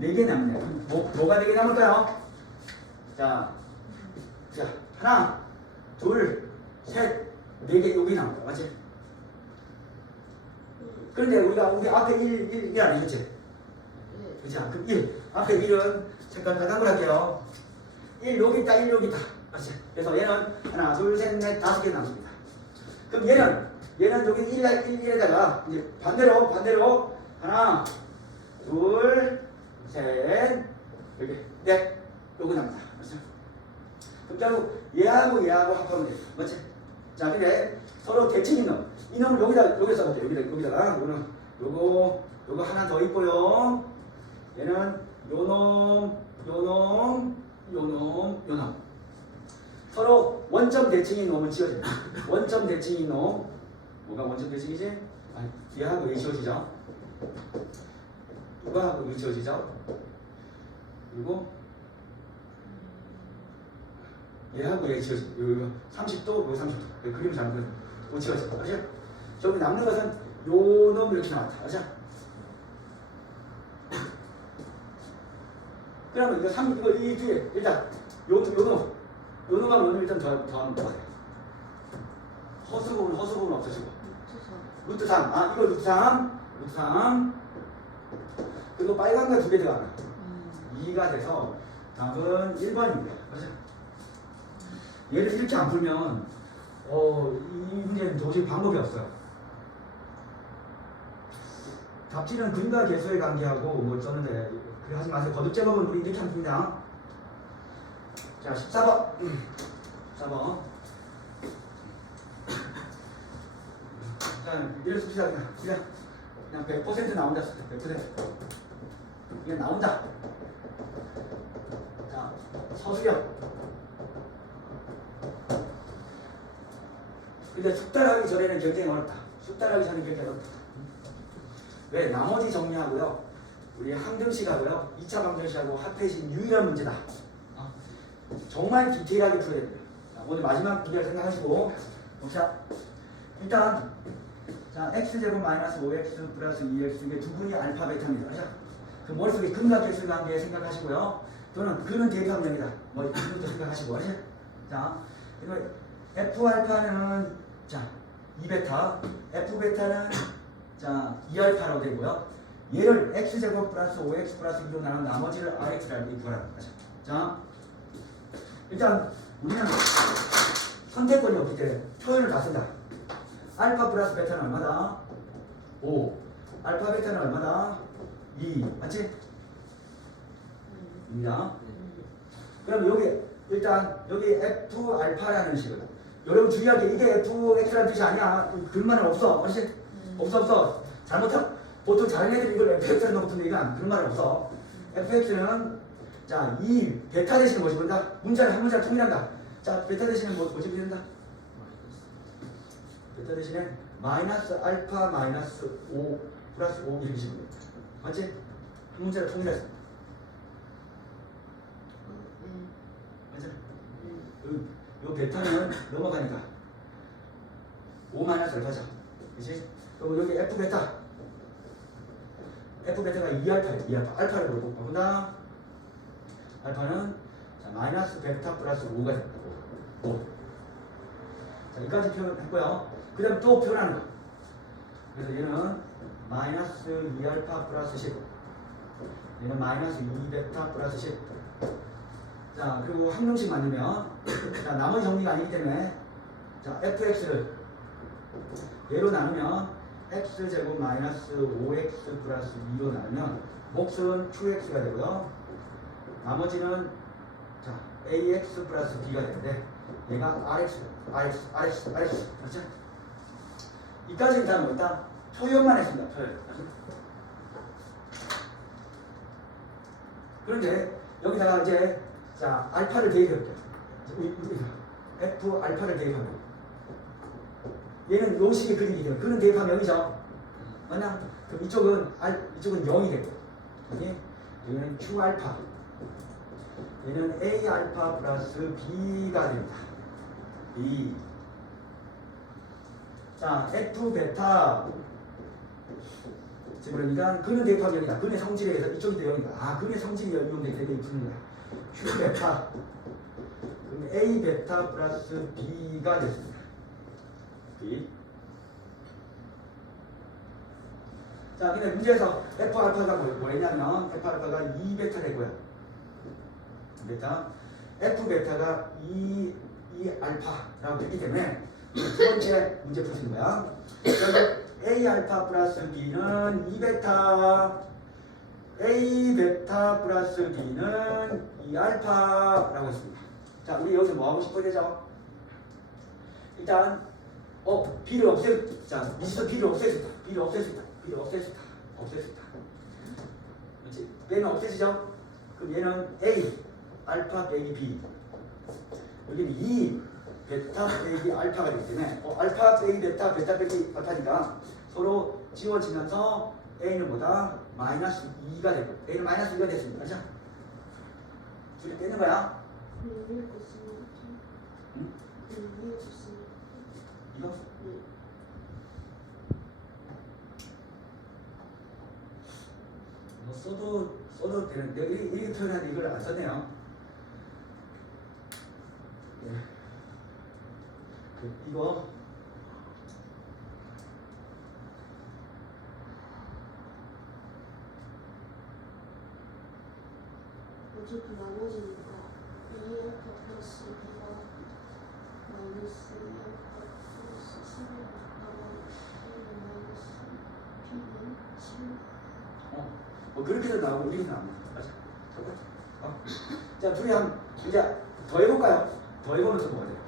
4개 남네. 그럼 뭐가 4개 남을까요? 자 하나 둘 셋 4개 여기 남을까 맞지? 그런데 우리 앞에 1 안 했지? 그치? 그럼 1 앞에 1은 잠깐 빨간 걸 할게요. 1 여기 있다 1 여기 있다 맞지? 그래서 얘는 하나 둘 셋 넷 5개 남습니다. 그럼 얘는 여기 1에다가 이제 반대로 하나 둘 셋 여기 넷 요거 남니다. 맞죠? 그럼 결국 얘하고 합하면 돼요. 맞지? 자 근데 서로 대칭 있는 이 놈을 여기다 써볼게요. 여기다가 요거 하나 더 있고요. 얘는 요놈 서로 원점 대칭인 놈을 지어줘요. 원점 대칭인 놈 뭐가 원점 대칭이지? 얘하고 왜 지어지죠? 누가하고 왜 지어지죠? 그리고 얘하고 왜 지어지죠? 30도, 30도 그림 잘못 못 지어져. 그렇죠? 저기 남는 것은 요 놈 이렇게 나왔다. 그렇죠? 그러면 이거 이 뒤에 일단 요 놈하고 일단 더하면 뭐가 돼? 허수 부분 없어지고 루트 3 이거 루트 3 그리고 빨간 거 2개 들어가나 2가 돼서 답은 1번입니다. 그렇죠? 얘를 이렇게 안 풀면 이 문제는 도저히 방법이 없어요. 답지는 근과 계수의 관계하고 뭐 썼는데 그래 하지 마세요. 거듭 제법은 우리 이렇게 하면 됩니다. 자 14번 14번 자 이래서 봅시다. 그냥 100% 나온다. 100% 그냥 나온다. 자 서술형 근데 숙달하기 전에는 굉장히 어렵다. 숙달하기 전에 굉장히 어렵다. 왜? 나머지 정리하고요. 우리 항등식하고요. 2차 방정식하고 합해진 유일한 문제다. 정말 디테일하게 풀어야 됩니다. 자, 오늘 마지막 문제를 생각하시고 봅시다. 일단 자 x제곱 마이너스 5x 플러스 2x 이게 두 분이 알파 베타입니다. 그렇죠? 그 머릿속에 근과 계수 관계 생각하시고요. 또는 그는 대입합령이다. 뭐 이것도 생각하시고 그렇죠? 자 그리고 f 알파는 자 2베타 f 베타는 자 2알파라고 되고요. 얘를 x제곱 플러스 5x 플러스 2로 나눈 나머지를 rx라고 구하라는 거죠. 자 일단 우리는 선택권이 없기 때문에 표현을 다 쓴다. 알파 플러스 베타는 얼마다? 5 알파 베타는 얼마다? 2 맞지? 입니다. 그럼 여기 일단 여기 f 알파라는 식을 여러분 주의할 게 이게 fx라는 뜻이 아니야. 그런 말은 없어. 그렇지? 없어. 잘못한 보통 잘하는 애들이 이걸 fx라고 넣고 붙는 얘기가 그런 말은 없어. fx는 자, 이 베타 대신에 뭐지 본다? 문자를 한 문자를 통일한다. 자, 베타 대신에 뭐지 된다? 베타 대신에 마이너스 알파 마이너스 5 플러스 5 이렇게 시면 됩니다. 맞지? 한 문자를 통일해서. 맞지? 요 베타는 넘어가니까 5 마이너스 알파죠. 그치? 그리고 여기 F 베타. F 베타가 2알파예요. 2알파. 알파를 그러고 바꾼다. 알파는 자, 마이너스 베타 플러스 5가 된다고. 5. 자, 여기까지 표현했고요. 그 다음에 또 표현하는 거. 그래서 얘는 마이너스 2알파 플러스 10. 얘는 마이너스 2베타 플러스 10. 자, 그리고 한 명씩 만들면 자, 나머지 정리가 아니기 때문에 자, fx를 얘로 나누면 x제곱 마이너스 5x 플러스 2로 나누면 몫은 2x가 되고요. 나머지는 자 ax 플러스 b가 되는데 얘가 rx 그렇죠? 이까지 일단 뭐있다? 표현만 했습니다. 표현. 그런데 여기다가 이제 자 알파를 대입해볼게요. f 알파를 대입하면 얘는 요 식의 그림이 돼요. 그는 대입하면 여기죠. 맞나? 그럼 이쪽은 이쪽은 0이 되고 여기는 q 알파 얘는 a 알파 플러스 b가 됩니다. b 자 f 베타 그러니까 근은 대입하면 여기다. 근의 성질에 의해서 이쪽이 되어있다. 아 근의 성질이 이용되기 때문에 풉니다. q 베타 그럼 a 베타 플러스 b가 됐습니다. b 자 근데 문제에서 f 알파가 뭐랬냐면 f 알파가 2베타 되고요. 베타 f 베타가 2 알파라고 했기 때문에 두 번째 문제 풀 수 있는 거야. a 알파 플러스 b는 2베타 a 베타 플러스 b는 2 알파라고 했습니다. 자 우리 여기서 뭐 하고 싶어야 되죠? 일단 b를 자 미지수 b를 없애줬다. b를 없애줬다. 그렇지? 얘는 없애지죠? 그럼 얘는 a 알파 빼기 b 여기는 2 베타 빼기 알파가 되기 때문에 알파 빼기 베타 빼기 알파니까 서로 지워지면서 a는 뭐다? 마이너스 2가 되고 a는 마이너스 2가 됐습니다. 그렇죠? 둘이 빼는 거야. 응? 이거? 써도 되는데 이렇게 표현하는데 이걸 안 썼네요. 네. 이거 어차피 나머지니까 a 알파 플러스 b가 마이너스 2 알파 플러스 3이 나가고 a는 마이너스 b는 7 그렇게도 나오고 이렇게도 나옵니다. 맞아. 자 둘이 이제 더 해볼까요? 더 해보면서 뭐가 돼요?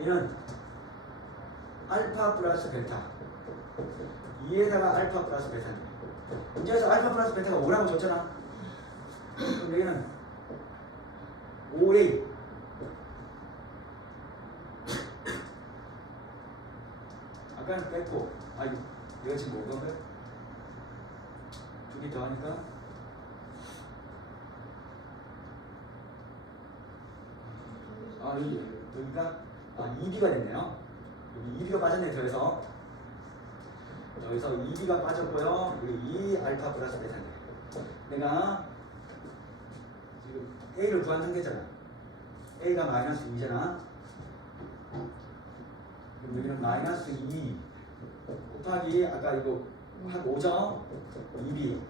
얘는 알파 플러스 베타 2에다가 알파 플러스 베타입니다. 문제에서 알파 플러스 베타가 5라고 줬잖아. 그럼 여기는 5a 아까는 뺐고 내가 지금 뭔 건가요? 두 개 더 하니까 여기가 2b가 됐네요. 여기 2b가 빠졌네. 더해서 여기서 2b가 빠졌고요. 여기 2 알파 플러스 베타네. 내가 지금 a를 구한 상태잖아. a가 마이너스 2잖아. 그럼 여기는 마이너스 2 곱하기 아까 이거 한 5죠? 2b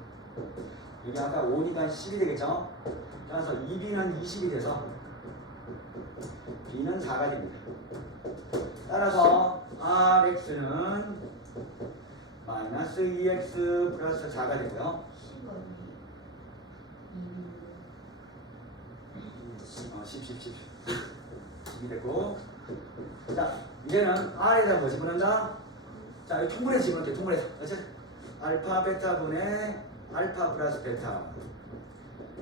여기 아까 5니까 10이 되겠죠? 따라서 2b는 20이 돼서 b는 4가 됩니다. 따라서 rx는 마이너스 2x 플러스 4가 되고요. 10이 되고 자 이제는 r에다 뭐 집어넣는다? 자 이 통분해서 집어넣을게요. 통분해서 그렇지? 알파 베타 분의 알파 플러스 베타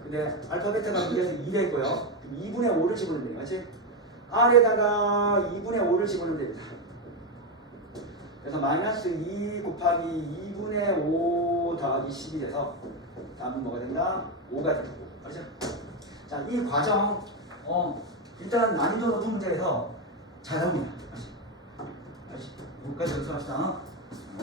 근데 알파 베타가 여기에서 2가 있고요. 2분의 5를 집어넣으면 돼요. 맞지? r에다가 2분의 5를 집어넣으면 됩니다. 그래서 마이너스 2 곱하기 2분의 5 더하기 10이 돼서 답은 뭐가 된다? 5가 되고 그렇죠? 자, 이 과정 일단 난이도 높은 문제에서 잘 나옵니다. 여기까지 연습합시다.